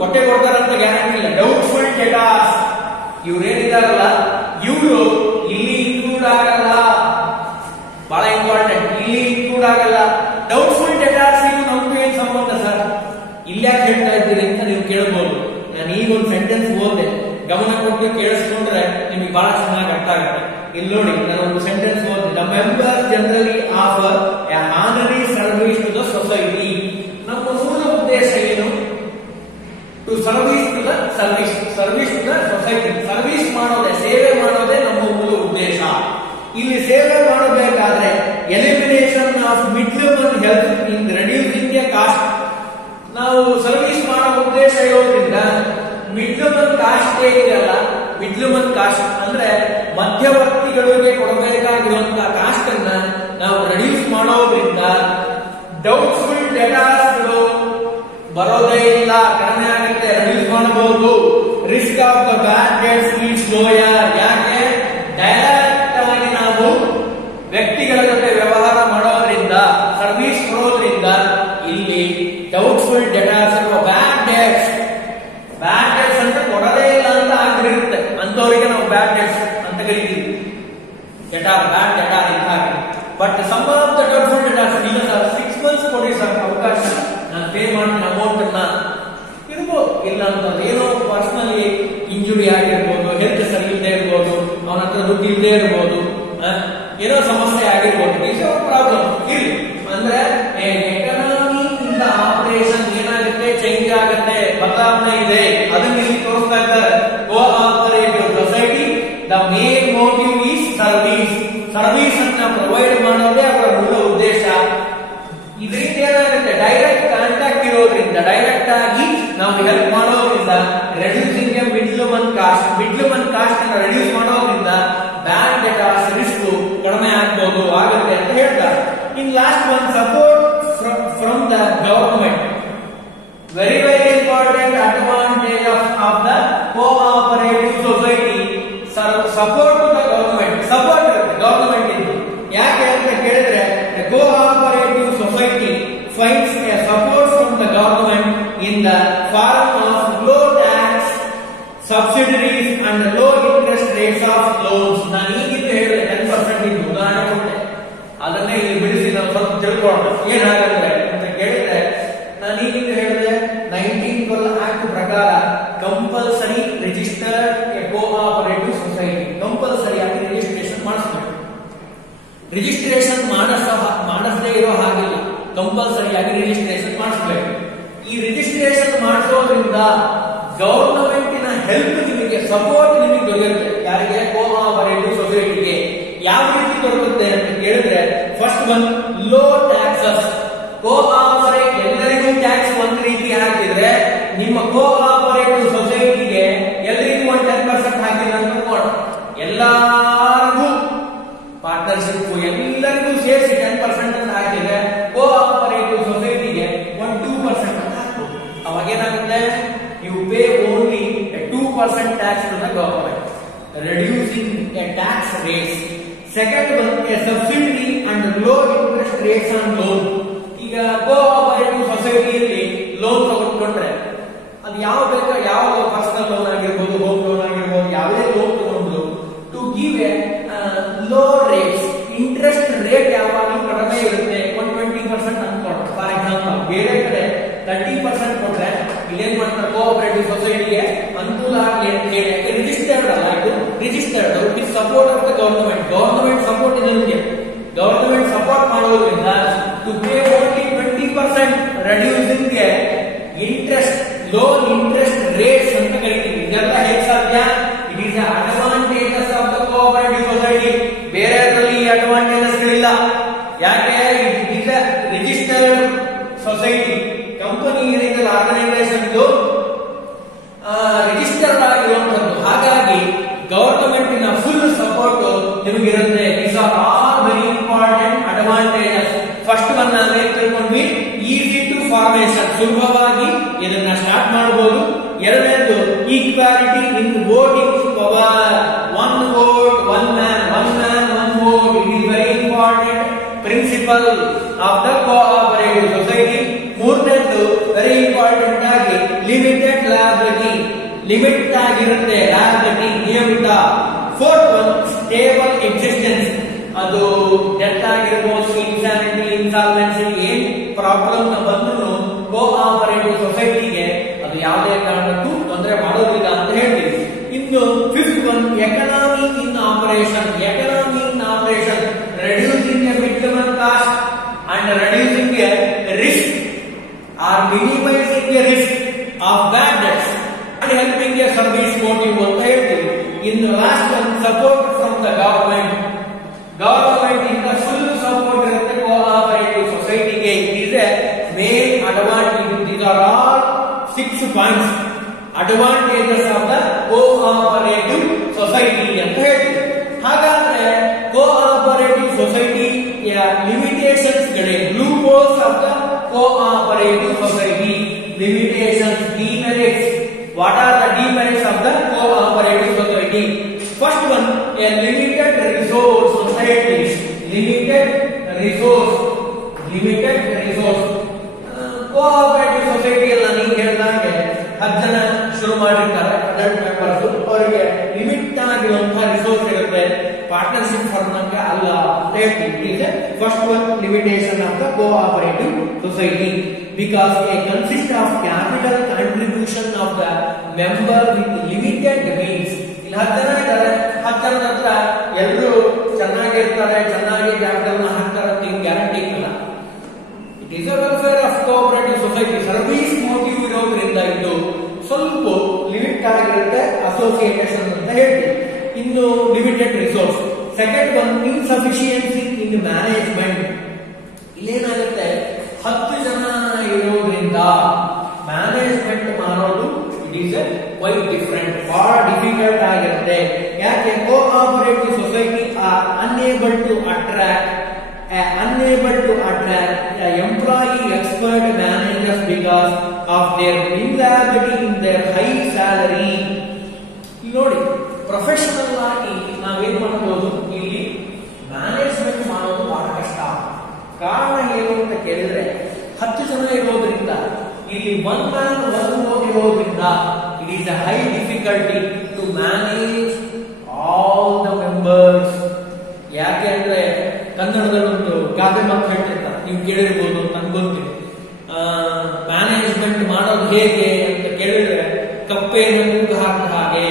ಕೊಟ್ಟೆ ಕೊಡ್ತಾರೆ ಅಂತ ಗ್ಯಾರಂಟಿ ಇಲ್ಲ. ಡೌಟ್ಫುಲ್ ಡೆಟಾರ್ಸ್ ಇವ್ರೇನಿದಾರಲ್ಲ, ಇವರು ಇಲ್ಲಿ ಇನ್ಕ್ಲೂಡ್ ಆಗಲ್ಲ. ಬಹಳ ಇಂಪಾರ್ಟೆಂಟ್, ಇಲ್ಲಿ ಇನ್ಕ್ಲೂಡ್ ಆಗಲ್ಲ. ಡೌಟ್ಫುಲ್ ಡೆಟಾರ್ಸ್ ಇದು ನಮ್ಗೆ ಏನ್ ಸಂಬಂಧ ಸರ್, ಇಲ್ಯಾಕೆ ಹೇಳ್ತಾ ಇದ್ದೀರಿ ಅಂತ ನೀವು ಕೇಳಬಹುದು. ನಾನು ಈಗ ಒಂದು ಸೆಂಟೆನ್ಸ್ ಓದಿದೆ, ಗಮನ ಕೊಟ್ಟು ಕೇಳಿಸ್ಕೊಂಡ್ರೆ ನಿಮಗೆ ಬಹಳ ಚೆನ್ನಾಗಿ ಅರ್ಥ ಆಗುತ್ತೆ. ಇಲ್ಲಿ ನೋಡಿ, ನಾನು ಒಂದು ಸೆಂಟೆನ್ಸ್ ಓದಿದೆ. The member generally offer a honorary service to the society. ನಮ್ಮ ಮೂಲ ಉದ್ದೇಶ ಏನು? To service to the society. Service ಮಾಡೋದೇ, ಸೇವೆ ಮಾಡೋದೇ ನಮ್ಮ ಮೂಲ ಉದ್ದೇಶ. ಇಲ್ಲಿ ಸೇವೆ ಮಾಡಬೇಕಾದ್ರೆ elimination of middleman help in reducing a cost. ನಾವು ಸರ್ವಿಸ್ ಮಾಡೋ ಉದ್ದೇಶ ಇರೋದ್ರಿಂದ ಮಿಡ್ಲ್ಮನ್ ಕಾಸ್ಟ್ ಇದೆಯಲ್ಲ, ಮಿಡ್ಲ್ಮನ್ ಕಾಸ್ಟ್ ಅಂದ್ರೆ ಮಧ್ಯವರ್ತಿಗಳಿಗೆ ಕೊಡಬೇಕಾಗಿರುವಂತಹ ಕಾಸ್ಟ್ ಅನ್ನ ನಾವು ರೆಡ್ಯೂಸ್ ಮಾಡೋದ್ರಿಂದ ಡೌಟ್ಫುಲ್ ಡೆಟಾರ್ಸ್ಗಳು ಬರೋದೇ ಇಲ್ಲ, ಕಡಿಮೆ ಆಗುತ್ತೆ, ರಿಲೀಸ್ ಮಾಡಬಹುದು. Risk of the bad debts is lower. ಯಾಕೆ? ಡೈರೆಕ್ಟ್ ಆಗಿ ನಾವು ವ್ಯಕ್ತಿಗಳ ಜೊತೆ ವ್ಯವಹಾರ ಮಾಡೋದ್ರಿಂದ, ಸರ್ವಿಸ್ ಕೊಡೋದ್ರಿಂದ ಇಲ್ಲಿ ಡೌಟ್ಫುಲ್ ಡೆಟಾರ್ಸ್ ಅಥವಾ ಬ್ಯಾಡ್ ಡೆಟ್ಸ್ ಅಂತ ಕೊಡದೇ ಇಲ್ಲ ಅಂತ ಆಗಿರುತ್ತೆ. ಅಂತವರಿಗೆ ನಾವು ಬ್ಯಾಡ್ ಡೆಟ್ಸ್ ಅಂತ ಕರಿತೀವಿ. ಬ್ಯಾಡ್ ಡೆಟಾರ್ ಅಂತ ಹಾಕಿ. But some of the doubtful debtors ಇಲ್ಲ ಸರ್, 6 ಮಂತ್ಸ್ ಕೊಡಿ ಸರ್ ಅವಕಾಶ, ನಾನು ಪೇ ಮಾಡಿದ ಅಮೌಂಟ್ ಅನ್ನ ಇರ್ಬೋದು. ಇಲ್ಲ ಅಂತಂದ್ರೆ ಏನೋ ಪರ್ಸನಲಿ ಇಂಜುರಿ ಆಗಿರ್ಬೋದು, ಹೆಲ್ತ್ ಸರಿ ಇಲ್ಲದೆ ಇರ್ಬೋದು, ಅವನ ಹತ್ರ ದುಡ್ಡು ಇಲ್ಲದೆ ಇರ್ಬೋದು, ಏನೋ ಸಮಸ್ಯೆ ಆಗಿರ್ಬೋದು, ಪ್ರಾಬ್ಲಮ್ ಇರ್ಲಿ. ಅಂದ್ರೆ ಎಕನಾಮಿ ಇಂದ ಆಪರೇಷನ್ ಏನಾಗಿದೆ one, support from the government. Very important advantage of the cooperative society. Support to the government. Support government ಇದು ಯಾಕೆ ಅಂತ ಕೇಳಿದ್ರೆ the cooperative society finds a support from the government in the form of low tax subsidies and low interest rates of loans. ನಾನು ಈಗಿದ್ದು ಹೇಳಿದೆ 10% ಇದು ಉದಾಹರಣೆ ಕೊಟ್ಟೆ, ಅದನ್ನೇ ಇಲ್ಲಿ ಬಿಡಿಸಿ ನಾವು ಸ್ವಲ್ಪ ತಿಳ್ಕೊಳ್ಳೋಣ ಏನಾಗುತ್ತೆ ಅಂತ ಕೇಳಿದ್ರೆ, ನಾನು ಈಗಿದ್ದು ಹೇಳಿದೆ 1912 ಆಕ್ಟ್ ಪ್ರಕಾರ compulsory registered A cooperative society, compulsory ಆಗಿ ರಿಜಿಸ್ಟ್ರೇಷನ್ ಮಾಡಿಸಬೇಕು. ರಿಜಿಸ್ಟ್ರೇಷನ್ ಮಾಡಿಸದೇ ಇರೋ ಹಾಗಿಲ್ಲ, ಕಂಪಲ್ಸರಿ ಆಗಿ ರಿಜಿಸ್ಟ್ರೇಷನ್ ಮಾಡಿಸಬೇಕು. ಈ ರಿಜಿಸ್ಟ್ರೇಷನ್ ಮಾಡಿಸೋದ್ರಿಂದ ಗವರ್ನಮೆಂಟಿನ ಹೆಲ್ಪ್ ನಿಮಗೆ, ಸಪೋರ್ಟ್ ನಿಮಗೆ ದೊರೆಯುತ್ತೆ. ಯಾರಿಗೆ? ಕೋಆಪರೇಟಿವ್ ಸೊಸೈಟಿಗೆ. ಯಾವ ರೀತಿ ದೊರಕುತ್ತೆ ಅಂತ ಕೇಳಿದ್ರೆ, first one low taxes. Cooperate ಎಲ್ಲರಿಗೂ ಟ್ಯಾಕ್ಸ್ ಒಂದ್ ರೀತಿ ಹಾಕಿದ್ರೆ, ನಿಮ್ಮ ಕೋಆಪರೇಟಿವ್ ಸೊಸೈಟಿಗೆ ಎಲ್ಲರಿಗೂ 10% ಹಾಕಿದ್ರೆ ಅಂತ ನೋಡ, ಎಲ್ಲರಿಗೂ ಪಾರ್ಟ್ನರ್ಶಿಪ್ ಎಲ್ಲರಿಗೂ ಸೇರಿಸಿ 10% ಅಂತ ಹಾಕಿದ್ರೆ ಕೋಆಪರೇಟಿವ್ ಸೊಸೈಟಿಗೆ 2% ಅಂತ ಹಾಕ್ಬೋದು. ಅವಾಗ ಏನಾಗುತ್ತೆ? You pay only 2% tax to the government, reducing a tax rates. Second one a subsidy and low interest rates on loan. ಈಗ ಕೋಆಪರೇಟಿವ್ ಸೊಸೈಟಿಯಲ್ಲಿ ಲೋನ್ ತಗೊಂಡ್ರೆ ಅದು ಯಾವ ಬೇಕಾ, ಯಾವ ಪರ್ಸನಲ್ ಲೋನ್ ಆಗಿರ್ಬೋದು, ಹೋಮ್ ಲೋನ್ ಆಗಿರ್ಬೋದು, ಯಾವುದೇ ಲೋನ್ ತಗೊಂಡು to give a low rates, interest rate ಯಾವಾಗಲೂ ಕಡಿಮೆ ಇರುತ್ತೆ, 20% ಅನ್ಕೊಂಡು. ಫಾರ್ ಎಕ್ಸಾಂಪಲ್ ಬೇರೆ ಕಡೆ 30% ಕೊಟ್ರೆ ಇಲ್ಲೇನ್ ಮಾಡ್ತಾರೆ, ಕೋಆಪರೇಟಿವ್ ಸೊಸೈಟಿಗೆ ಅನುಕೂಲ ಆಗಲಿ ಅಂತ ಹೇಳಿ ರಿಜಿಸ್ಟರ್ಡ್ ಅಲ್ಲ, ಇದು registered with support of the government. Government support ಇದೆ ನಿಮಗೆ, ಗವರ್ನಮೆಂಟ್ ಸಪೋರ್ಟ್ ಮಾಡೋದ್ರಿಂದ to pay only 20%, reducing interest, loan interest rates ಅಂತ ಕರಿತೀವಿ. ಇದೆಲ್ಲ ಹೇಗೆ ಸಾಧ್ಯ? It is advantages of the cooperative society. ಬೇರೆದ್ರಲ್ಲಿ ಈ ಅಡ್ವಾಂಟೇಜಸ್ ಗಳಿಲ್ಲ. ಯಾಕೆ? It is registered society, company ಏನಿದೆ ಆರ್ಗನೈಸೇಷನ್ ರಿಜಿಸ್ಟರ್ಡ್ ಆಗಿರುವಂತದ್ದು. ಹಾಗಾಗಿ ಗವರ್ನಮೆಂಟಿನ ಫುಲ್ ಸಪೋರ್ಟ್ ನಿಮಗಿರುತ್ತೆ. These are all very important advantages. First one ನಾವೇ ತಿಳ್ಕೊಂಡ್ವಿ, ಈಸಿ ಟು ಫಾರ್ಮೇಶನ್, ಸುಲಭವಾಗಿ ಇದನ್ನ ಸ್ಟಾರ್ಟ್ ಮಾಡಬಹುದು. ಎರಡನೇದು equality in voting power, one vote one man, one man one vote. It is very important principle of the cooperative society. ಮೂರನೇದು very important ಆಗಿ limited liability, limit ಆಗಿರುತ್ತೆ liability, ನಿಯಮಿತ. Fourth one stable existence, ಅದು death ಆಗಿರ್ಬೋದು, insanity, insolvency, ಏನ್ problem ಬಂದ್ರು cooperative ಸೊಸೈಟಿಗೆ ಅದು ಯಾವುದೇ ಕಾರಣಕ್ಕೂ ತೊಂದರೆ ಮಾಡೋದಿಲ್ಲ ಅಂತ ಹೇಳ್ತೀವಿ. ಇನ್ನು fifth one economy in operation. Economy in operation, reducing a minimum cost and reducing a risk or minimising a risk of bad debts and helping a service motive ಅಂತ ಹೇಳ್ತೀವಿ. ಇನ್ನು last one support from the government. Government ಇಂದ full support ಇರುತ್ತೆ cooperative ಸೊಸೈಟಿಗೆ. It is a main advantage. These are all 6 points advantages of the cooperative society ಅಂತ ಹೇಳ್ತೀವಿ. ಹಾಗಾದ್ರೆ cooperative ಸೊಸೈಟಿಯ ಲಿಮಿಟೇಷನ್ಸ್ ಗಳೇನು? Loophole of the cooperative society. Limitations, demerits. What are the demerits of the cooperative society? First one a limited resource ಅಂತ ಹೇಳ್ತೀವಿ. Limited resource, limited resource. Cooperative ಸೊಸೈಟಿಯಲ್ಲಿ ನಾನು ಹೇಳಿದಂಗೆ 10 ಜನ ಶುರು ಮಾಡಿರ್ತಾರೆ, ಅಡಲ್ಟ್ ಮೆಂಬರ್ಸ್. ಅವರಿಗೆ ಲಿಮಿಟ್ ಆಗಿರುವಂತಹ ರಿಸೋರ್ಸ್ ಇರುತ್ತೆ, ಪಾರ್ಟ್ನರ್ಶಿಪ್ ಫರ್ಮ್ ನಂಗೆ ಅಲ್ಲ ಅಂತ ಹೇಳ್ತೀವಿ. First one limitation of the cooperative society, because a consist of capital contribution of the member with limited means. ಇಲ್ಲಿ 10 ಜನ ಇದ್ದಾರೆ, 10 ಜನದ ಹತ್ರ ಎಲ್ಲರೂ ಚೆನ್ನಾಗಿರ್ತಾರೆ, ಚೆನ್ನಾಗಿ ಕ್ಯಾಪಿಟಲ್ ಹಾಕ್ತಾರೆ ಅಂತ ಗ್ಯಾರಂಟಿ ಇಲ್ಲ. It is a welfare of cooperative society. Service motive ಇರೋದ್ರಿಂದ ಇದು ಸ್ವಲ್ಪ ಲಿಮಿಟ್ ಆಗಿರುತ್ತೆ, ಅಸೋಸಿಯೇಷನ್ ಅಂತ ಹೇಳ್ತೀವಿ. ಇನ್ನು limited resource. Second one insufficiency in management. ಇಲ್ಲೇನಾಗುತ್ತೆ, 10 ಜನ ಇರೋದ್ರಿಂದ ಮ್ಯಾನೇಜ್ಮೆಂಟ್ ಮಾಡೋದು ಇಟ್ ಈಸ್ ಕ್ವೈಟ್ ಡಿಫರೆಂಟ್, ಬಹಳ ಡಿಫಿಕಲ್ಟ್ ಆಗಿರುತ್ತೆ. ಯಾಕೆ? Cooperative society are unable to attract unable to attract employee expert managers because of their reliability in their high salary. ನೋಡಿ, professional ಆಗಿ ನಾವೇನ್ ಮಾಡಬಹುದು, ಇಲ್ಲಿ ಮ್ಯಾನೇಜ್ಮೆಂಟ್ ಮಾಡೋದು ಬಹಳ ಕಷ್ಟ. ಕಾರಣ ಏನು ಅಂತ ಕೇಳಿದ್ರೆ 10 ಜನ ಇರೋದ್ರಿಂದ, ಇಲ್ಲಿ 1 man 1 vote ಇರೋದ್ರಿಂದ it is a high difficulty to manage all the members. ಯಾಕೆ ಅಂದ್ರೆ ಕನ್ನಡದಲ್ಲಿ ಒಂದು ಗಾದೆ ಮಾತು ಹೇಳ್ತಿರ್ತಾರೆ, ನೀವು ಕೇಳಿರ್ಬೋದು ಅಂತ ಅನ್ಕೊಂತೀನಿ. ಮ್ಯಾನೇಜ್ಮೆಂಟ್ ಮಾಡೋದು ಹೇಗೆ ಅಂತ ಕೇಳಿದ್ರೆ, ಕಪ್ಪೆಯನ್ನು ಕೂಗು ಹಾಕಿದ ಹಾಗೆ.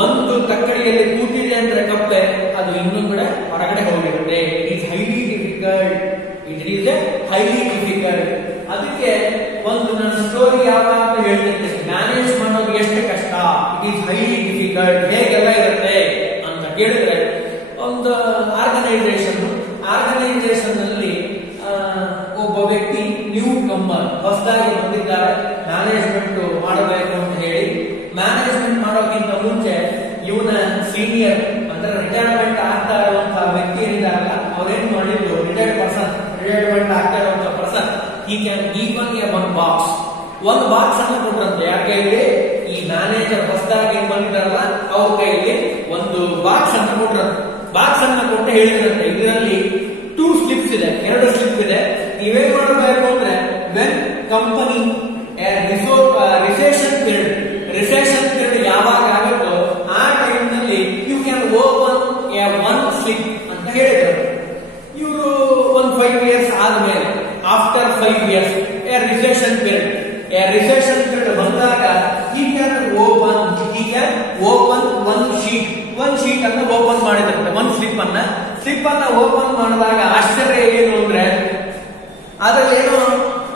ಒಂದು ತಕ್ಕಡಿಯಲ್ಲಿ ಕೂತಿದೆ ಅಂದ್ರೆ ಕಪ್ಪೆ, ಅದು ಇನ್ನೊಂದು ಕಡೆ ಹೊರಗಡೆ ಹೋಗಿರುತ್ತೆ. It is highly difficult. It is A highly difficult. ಅದಕ್ಕೆ ಒಂದು ನನ್ನ ಸ್ಟೋರಿ ಯಾವಾಗ ಹೇಳ್ತಿದ್ದೆ, ಮ್ಯಾನೇಜ್ ಮಾಡೋದು ಎಷ್ಟು ಕಷ್ಟ, ಇಟ್ ಈಸ್ ಹೈಲಿ ಡಿಫಿಕಲ್ಟ್, ಹೇಗೆಲ್ಲ ಇರುತ್ತೆ ಅಂತ ಕೇಳಿದ್ರೆ, ಒಂದು ಆರ್ಗನೈಸೇಷನ್ ನಲ್ಲಿ ಒಬ್ಬ ವ್ಯಕ್ತಿ ನ್ಯೂ ಕಮ್ಮರ್, ಹೊಸದಾಗಿ ಬಂದಿದ್ದಾರೆ, ಮ್ಯಾನೇಜ್ಮೆಂಟ್ ಮಾಡಬೇಕು ಅಂತ ಹೇಳಿ. ಮ್ಯಾನೇಜ್ಮೆಂಟ್ ಮಾಡೋಕ್ಕಿಂತ ಮುಂಚೆ ಇವನ ಸೀನಿಯರ್ ಅಂದ್ರೆ ರಿಟೈರ್ಮೆಂಟ್ ಆಗ್ತಾ ಇರುವಂತಹ ವ್ಯಕ್ತಿ ಏನಿದಾರಲ್ಲ, ಅವ್ರೇನ್ ಮಾಡಿದ್ರು, ರಿಟೈರ್ಮೆಂಟ್ ಆಗ್ತಾ ಇರುವಂತಹ ಪರ್ಸನ್, ಈ ಕ್ಯಾನ್ ಗಿವನ್ ಎ ಒಂದು ಬಾಕ್ಸ್ ಅನ್ನು ಕೊಟ್ರಂತೆ. ಯಾಕೆ ಇಲ್ಲಿ ಈ ಮ್ಯಾನೇಜರ್ ಹೊಸದಾಗಿ ಬಂದಿದ್ದಾರಲ್ಲ, ಅವ್ರ ಕೈಯಲ್ಲಿ ಒಂದು ಬಾಕ್ಸ್ ಅನ್ನು ಕೊಟ್ರಂತೆ. ಬಾಕ್ಸ್ ಅನ್ನು ಕೊಟ್ಟು ಹೇಳಿದ್ರಂತೆ, ಇದರಲ್ಲಿ 2 ಸ್ಲಿಪ್ಸ್ ಇದೆ, 2 ಸ್ಲಿಪ್ ಇದೆ. ನೀವೇನ್ ಮಾಡಬೇಕು ಅಂದ್ರೆ, ವೆನ್ ಕಂಪನಿ ರಿಸೆಷನ್ ಪೀರಿಯಡ್ ಯಾವಾಗ ಆಗುತ್ತೋ ಆ ಟೈಮ್ ನಲ್ಲಿ you can open a 1 slip ಅಂತ ಹೇಳಿದ್ರು. ಇವರು ಒಂದು 5 years ಆದ್ಮೇಲೆ, after 5 years a recession period ಬಂದಾಗ ಈ ಕ್ಯಾನ್ ಓಪನ್ 1 ಶೀಟ್ ಅನ್ನು ಓಪನ್ ಮಾಡಿದಂತೆ, 1 ಸ್ಲಿಪ್ ಅನ್ನ ಓಪನ್ ಮಾಡಿದಾಗ ಆಶ್ಚರ್ಯ ಏನು ಅಂದ್ರೆ, ಅದ್ರಲ್ಲಿ ಏನೋ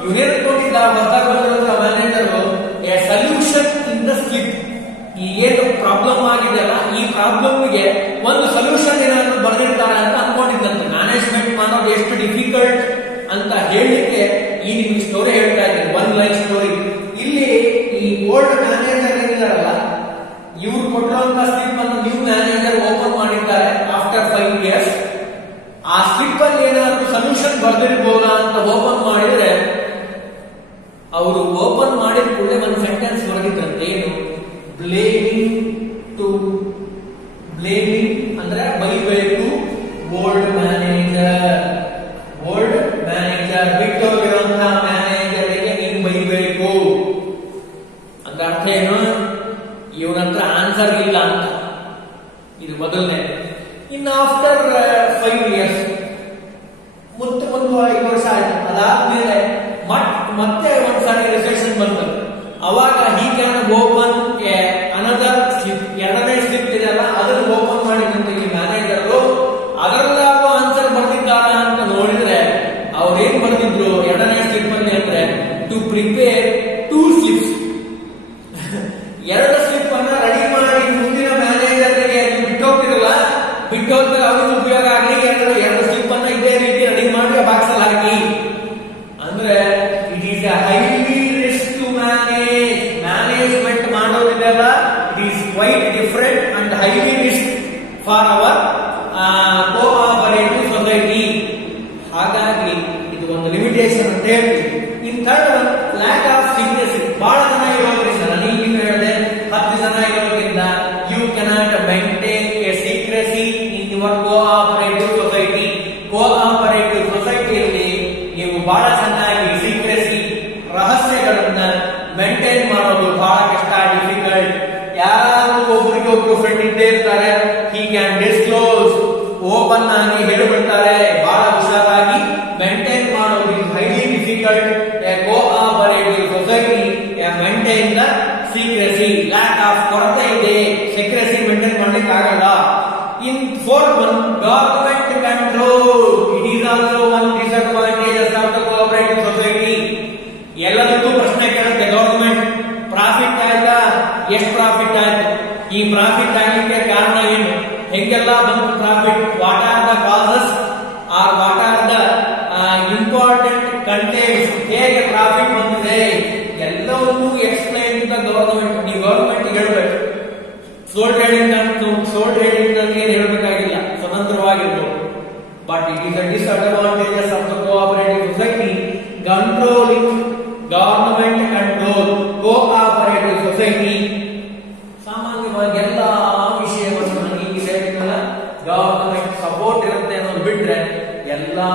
ಯುನಿಟ್ಕೊಂಡಿದ್ದ ಹೊಸದಾಗಿರುವಂತಹ manager a solution in the slip. ಈ ಏನು ಪ್ರಾಬ್ಲಮ್ ಆಗಿದೆಯಲ್ಲ, ಈ ಪ್ರಾಬ್ಲಮ್ಗೆ ಒಂದು ಸೊಲ್ಯೂಷನ್ ಏನಾದ್ರು ಬರೆದಿರ್ತಾರೆ ಅಂತ ಅನ್ಕೊಂಡಿದ್ದಂತೆ. ಮ್ಯಾನೇಜ್ಮೆಂಟ್ ಮಾಡೋದು ಎಷ್ಟು ಡಿಫಿಕಲ್ಟ್ ಅಂತ ಹೇಳಲಿಕ್ಕೆ ಈ ನಿಮ್ಗೆ ಸ್ಟೋರಿ ಹೇಳ್ತಾ ಇದ್ದೀನಿ, 1 ಲೈನ್ ಸ್ಟೋರಿ. ಇಲ್ಲಿ ಈ ಓಲ್ಡ್ ಮ್ಯಾನೇಜರ್ ಏನಿದಾರಲ್ಲ, ಇವ್ರು ಕೊಟ್ಟಿರುವಂತಹ ಸ್ಲಿಪ್ ಅನ್ನು ನ್ಯೂ ಮ್ಯಾನೇಜರ್ ಓಪನ್ ಮಾಡಿದ್ದಾರೆ ಆಫ್ಟರ್ 5 years. ಆ ಸ್ಲಿಪ್ ಅಲ್ಲಿ ಏನಾದ್ರು ಸೊಲ್ಯೂಷನ್ ಬರ್ದಿರ್ಬೋದಾ ಅಂತ ಓಪನ್ ಮಾಡಿದ್ರೆ, ಅವರು ಓಪನ್ ಮಾಡಿದ ಕೂಡಲೇ ಒಂದು ಸೆಂಟೆನ್ಸ್ ಬರೆದಿದ್ರಂತೆ, ಏನು, ಬ್ಲೇಮಿಂಗ್ ಅಂದ್ರೆ ಬೈಬೇಕು ಓಲ್ಡ್ ಮ್ಯಾನೇಜರ್ ಬಿಟ್ಟೋಗಿರುವಂತಹ ಮ್ಯಾನೇಜರ್ಗೆ ನೀನು ಬೈಬೇಕು ಅಂತ. ಅರ್ಥ ಏನು, ಇವನ ಹತ್ರ ಆನ್ಸರ್ ಇಲ್ಲ ಅಂತ. ಇದು ಮೊದಲನೇ. ಇನ್ನು ಆಫ್ಟರ್ 5 years, ಒಂದು 5 ವರ್ಷ ಆಯ್ತು, ಅದಾದ್ಮೇಲೆ ಮತ್ತೆ ಒಂದ್ಸಾರಿ ರಿಸೆಷನ್ ಬಂತು. ಅವಾಗ he can open another slip, 2ನೇ ಸ್ಲಿಪ್ ಇದೆಯಲ್ಲ, ಅದನ್ನು ಓಪನ್ ಮಾಡಿದಂತೆ ಈ ಮ್ಯಾನೇಜರು. ಅದರಲ್ಲಾಗೋ ಆನ್ಸರ್ ಬರ್ತಿದ್ದಾರ ಅಂತ ನೋಡಿದ್ರೆ, ಅವ್ರೇನ್ ಬರ್ತಿದ್ರು 2ನೇ ಸ್ಲಿಪ್ ಅಲ್ಲಿ ಅಂದ್ರೆ, ಟು ಪ್ರಿಪೇರ್ 2 ಸ್ಲಿಪ್ಸ್. 2 ಸ್ಲಿಪ್ ಅನ್ನ ರೆಡಿ ಮಾಡಿ ಮುಂದಿನ ಮ್ಯಾನೇಜರ್ಗೆ ಬಿಟ್ಟೋದ್ಮೇಲೆ ಅವ್ರಿಗೆ ಉಪಯೋಗ ಆಗಲಿ, 2 ಸ್ಲಿಪ್ ಅನ್ನ ಇದೇ ರೀತಿ ರೆಡಿ ಮಾಡಿ ಬಾಕ್ಸ್ ಅಲ್ಲಿ ಹಾಕಿ. ಅಂದ್ರೆ it is a highly risk to management ಮಾಡೋದಿದೆಲ್ಲ, it is quite different and highly risk for our cooperative society. ಹಾಗಾಗಿ ಇದು ಒಂದು ಲಿಮಿಟೇಷನ್ ಅಂತ ಹೇಳ್ತೀವಿ. In third one, lack of secrecy. ಬಹಳ ಜನ ಇರೋದ್ರಿಂದ, ನನಗೆ ಹೇಳಿದೆ 10 ಜನ ಇರೋದ್ರಿಂದ, you cannot maintain a secrecy in your cooperative ಸೊಸೈಟಿಯಲ್ಲಿ ನೀವು ಬಹಳ ಚೆನ್ನಾಗಿ ಸೀಕ್ರೆಸಿ, ರಹಸ್ಯಗಳನ್ನ ಮೇಂಟೈನ್ ಮಾಡೋದು ಬಹಳ ಕಷ್ಟ, ಡಿಫಿಕಲ್ಟ್. ಯಾರಾದ್ರೂ ಒಬ್ರಿಗೊಬ್ರು ಫ್ರೆಂಡ್ ಇದ್ದೇ ಇರ್ತಾರೆ, ಹಿ ಕ್ಯಾನ್ ಡಿಸ್ಕ್ಲೋಸ್, ಓಪನ್ ಆಗಿ ಹೇಳ್ಬಿಡ್ತಾರೆ. ಬಹಳ ಹುಷಾರಾಗಿ ಮೇಂಟೈನ್ ಮಾಡೋದು highly difficult. A cooperative society maintain the secrecy. Lack of ಕೊರತೆ ಇದೆ, ಸೀಕ್ರೆಸಿ ಮೇಂಟೈನ್ ಮಾಡ್ಲಿಕ್ಕೆ ಆಗಲ್ಲ. ಇನ್ 4th one, government control. It is also one disadvantages of the cooperative society. ಎಲ್ಲದಕ್ಕೂ ಪ್ರಶ್ನೆ ಕೇಳುತ್ತೆ ಗವರ್ಮೆಂಟ್. ಪ್ರಾಫಿಟ್ ಆಯ್ತಾ, ಎಷ್ಟು ಪ್ರಾಫಿಟ್ ಆಯ್ತು, ಈ ಪ್ರಾಫಿಟ್ ಆಗಲಿಕ್ಕೆ ಕಾರಣ ಏನು, ಹೆಂಗೆಲ್ಲ ಬಂತು profit, what are the causes or what are the important contents, ಹೇಗೆ ಪ್ರಾಫಿಟ್ ಬಂದಿದೆ, ಎಲ್ಲವನ್ನೂ ಎಕ್ಸ್ಪ್ಲೈನ್ ಟು ದ ಗವರ್ಮೆಂಟ್. ನೀವು ಗವರ್ಮೆಂಟ್ ಹೇಳ್ಬೇಕು. ಸೋಲ್ ಟ್ರೇಡಿಂಗ್ ನಲ್ಲಿ ಏನು ಹೇಳ್ಬೇಕಾಗಿಲ್ಲ, ಸ್ವತಂತ್ರವಾಗಿರ್ಬೋದು. but it is a disadvantages of the cooperative society. Controlling government control cooperative society. ಸಾಮಾನ್ಯವಾಗಿ ಎಲ್ಲ ವಿಷಯವನ್ನು ನನಗೆ ಹೇಳಿದ್ನಲ್ಲ, ಗವರ್ನಮೆಂಟ್ ಸಪೋರ್ಟ್ ಇರುತ್ತೆ ಅನ್ನೋದು ಬಿಟ್ರೆ ಎಲ್ಲಾ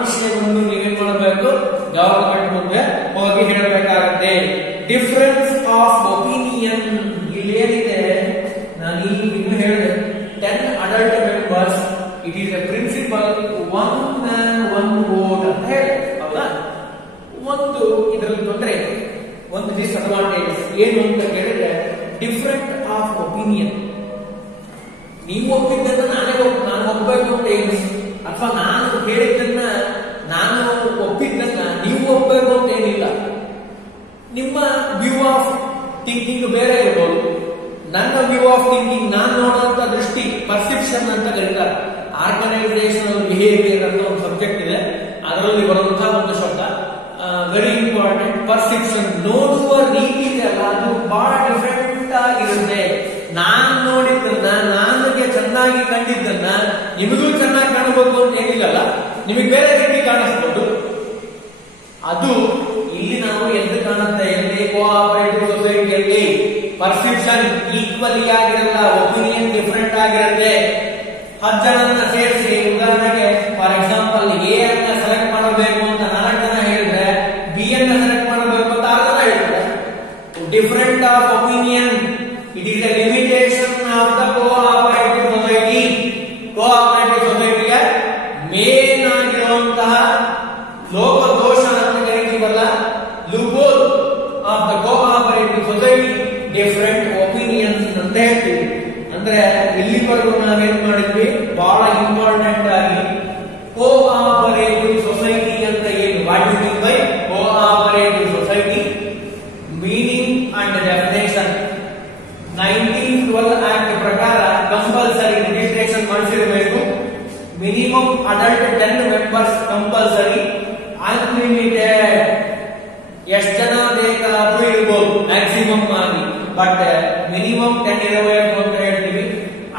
ವಿಷಯವನ್ನು ನೀವೇನ್ ಮಾಡಬೇಕು, ಗವರ್ನಮೆಂಟ್ ಮುಂದೆ ಹೋಗಿ ಹೇಳಬೇಕಾಗುತ್ತೆ. ಡಿಫರೆನ್ಸ್ ಆಫ್ ಒಪಿನಿಯನ್ ಇಲ್ಲಿ ಏನಿದೆ, ನಾನು ಇನ್ನು ಹೇಳಿದೆ 10 adult members, it is a principle one man one vote ಅಂತ ಹೇಳಿ, ಹೌದಾ? ಒಂದು ಇದರಲ್ಲಿ ತೊಂದರೆ ಇದೆ, ಒಂದು ಡಿಸ್ಅಡ್ವಾಂಟೇಜಸ್ ಏನು ಅಂತ ಕೇಳಿದ್ರೆ ಡಿಫರೆಂಟ್ ಆಫ್ ಒಪಿನಿಯನ್. ನೀವು ಒಪ್ಪಿದ್ದನ್ನ ನಾನು ಒಪ್ಪಬೇಕು ಅಂತ ಏನು, ಅಥವಾ ನಾನು ಹೇಳಿದ್ದನ್ನ ನಾನು ಒಪ್ಪಿದ್ದನ್ನ ನೀವು ಒಪ್ಪಬೇಕು ಅಂತ ಏನಿಲ್ಲ. ನಿಮ್ಮ ವ್ಯೂ ಆಫ್ ಥಿಂಕಿಂಗ್ ಬೇರೆ ಇರಬಹುದು, ನನ್ನ ವ್ಯೂ ಆಫ್ ಥಿಂಕಿಂಗ್, ನಾನು ನೋಡುವಂತ ದೃಷ್ಟಿ, ಪರ್ಸೆಪ್ಷನ್ ಅಂತ ಕರೀತಾರೆ. ಆರ್ಗನೈಸೇಷನಲ್ ಬಿಹೇವಿಯರ್ ಅಂತ ಒಂದು ಸಬ್ಜೆಕ್ಟ್ ಇದೆ, ಅದರಲ್ಲಿ ಬರುವಂತಹ ಒಂದು ಶಬ್ದ ವೆರಿ ಇಂಪಾರ್ಟೆಂಟ್. ಪರ್ಸೆಪ್ಷನ್, ನೋಡುವ ರೀತಿ ಇದೆಯಲ್ಲ, ಅದು ಬಹಳ ಡಿಫರೆಂಟ್ ಆಗಿರುತ್ತೆ. ನಾನ್ ನೋಡಿದ್ದನ್ನ, ನನಗೆ ಚೆನ್ನಾಗಿ ಕಂಡಿದ್ದನ್ನ ನಿಮಗೂ ಚೆನ್ನಾಗಿ ಕಾಣಬೇಕು ಅಂತ ಏನಿಲ್ಲಲ್ಲ, ನಿಮಗೆ ಬೇರೆ ರೀತಿ ಕಾಣಿಸ್ಬೋದು. ಅದು ಇಲ್ಲಿ ನಾವು ಎದ್ದು ಕಾಣುತ್ತೆ, ಎಲ್ಲಿ ಕೋಆಪರೇಟಿವ್ ಸೊಸೈಟಿಯಲ್ಲಿ ಪರ್ಸೆಪ್ಷನ್ ಈಕ್ವಲಿ ಆಗಿರಲ್ಲ, ಒಪಿನಿಯನ್ ಡಿಫರೆಂಟ್ ಆಗಿರುತ್ತೆ. 10 ಜನನ್ನ ಸೇರಿಸಿ, ಉದಾಹರಣೆಗೆ ಫಾರ್ ಎಕ್ಸಾಂಪಲ್ ಎ ಅನ್ನ ಸೆಲೆಕ್ಟ್ ಮಾಡಬೇಕು ಅಂತ 4 ಜನ ಹೇಳಿದ್ರೆ ಬಿ ಅನ್ನ ಸೆಲೆಕ್ಟ್ ಮಾಡಬೇಕು ಅಂತ 6 ಜನ ಹೇಳ್ತಾರೆ. Different of opinion, it is a limitation of the cooperative society. Cooperative ಸೊಸೈಟಿಗೆ ಮೇನ್ ಆಗಿರುವಂತಹ ಲೋಪದೋಷ ಅಂತ ಕರೀತೀವಲ್ಲ, loophole of the cooperative society, different opinions ಅಂತ ಹೇಳ್ತೀವಿ. ಅಂದ್ರೆ ಇಲ್ಲಿವರೆಗೂ ನಾವೇನ್ ಮಾಡಿದ್ವಿ, ಬಹಳ ಇಂಪಾರ್ಟೆಂಟ್ ಆಗಿ ಕೋಆಪರೇಟಿವ್ ಸೊಸೈಟಿ ಅಂತ ಏನು, what you mean by cooperative society, meaning and definition. 1912 act ಪ್ರಕಾರ ಕಂಪಲ್ಸರಿ ರಿಜಿಸ್ಟ್ರೇಷನ್ ಮಾಡಿಸಿರಬೇಕು. Minimum adult 10 members compulsory. Unlimited, ಎಷ್ಟು ಜನ ಬೇಕಾದ್ರೂ ಇರ್ಬೋದು ಮ್ಯಾಕ್ಸಿಮಮ್ ಆಗಿ, ಬಟ್ ಮಿನಿಮಮ್ 10 ಇರಬೇಕು ಅಂತ ಹೇಳ್ತೀವಿ.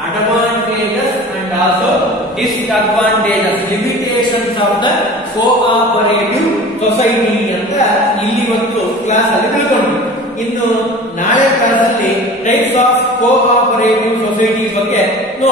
Advantages and also disadvantages, limitations of the cooperative society ಅಂತ ಇಲ್ಲಿ ಒಂದು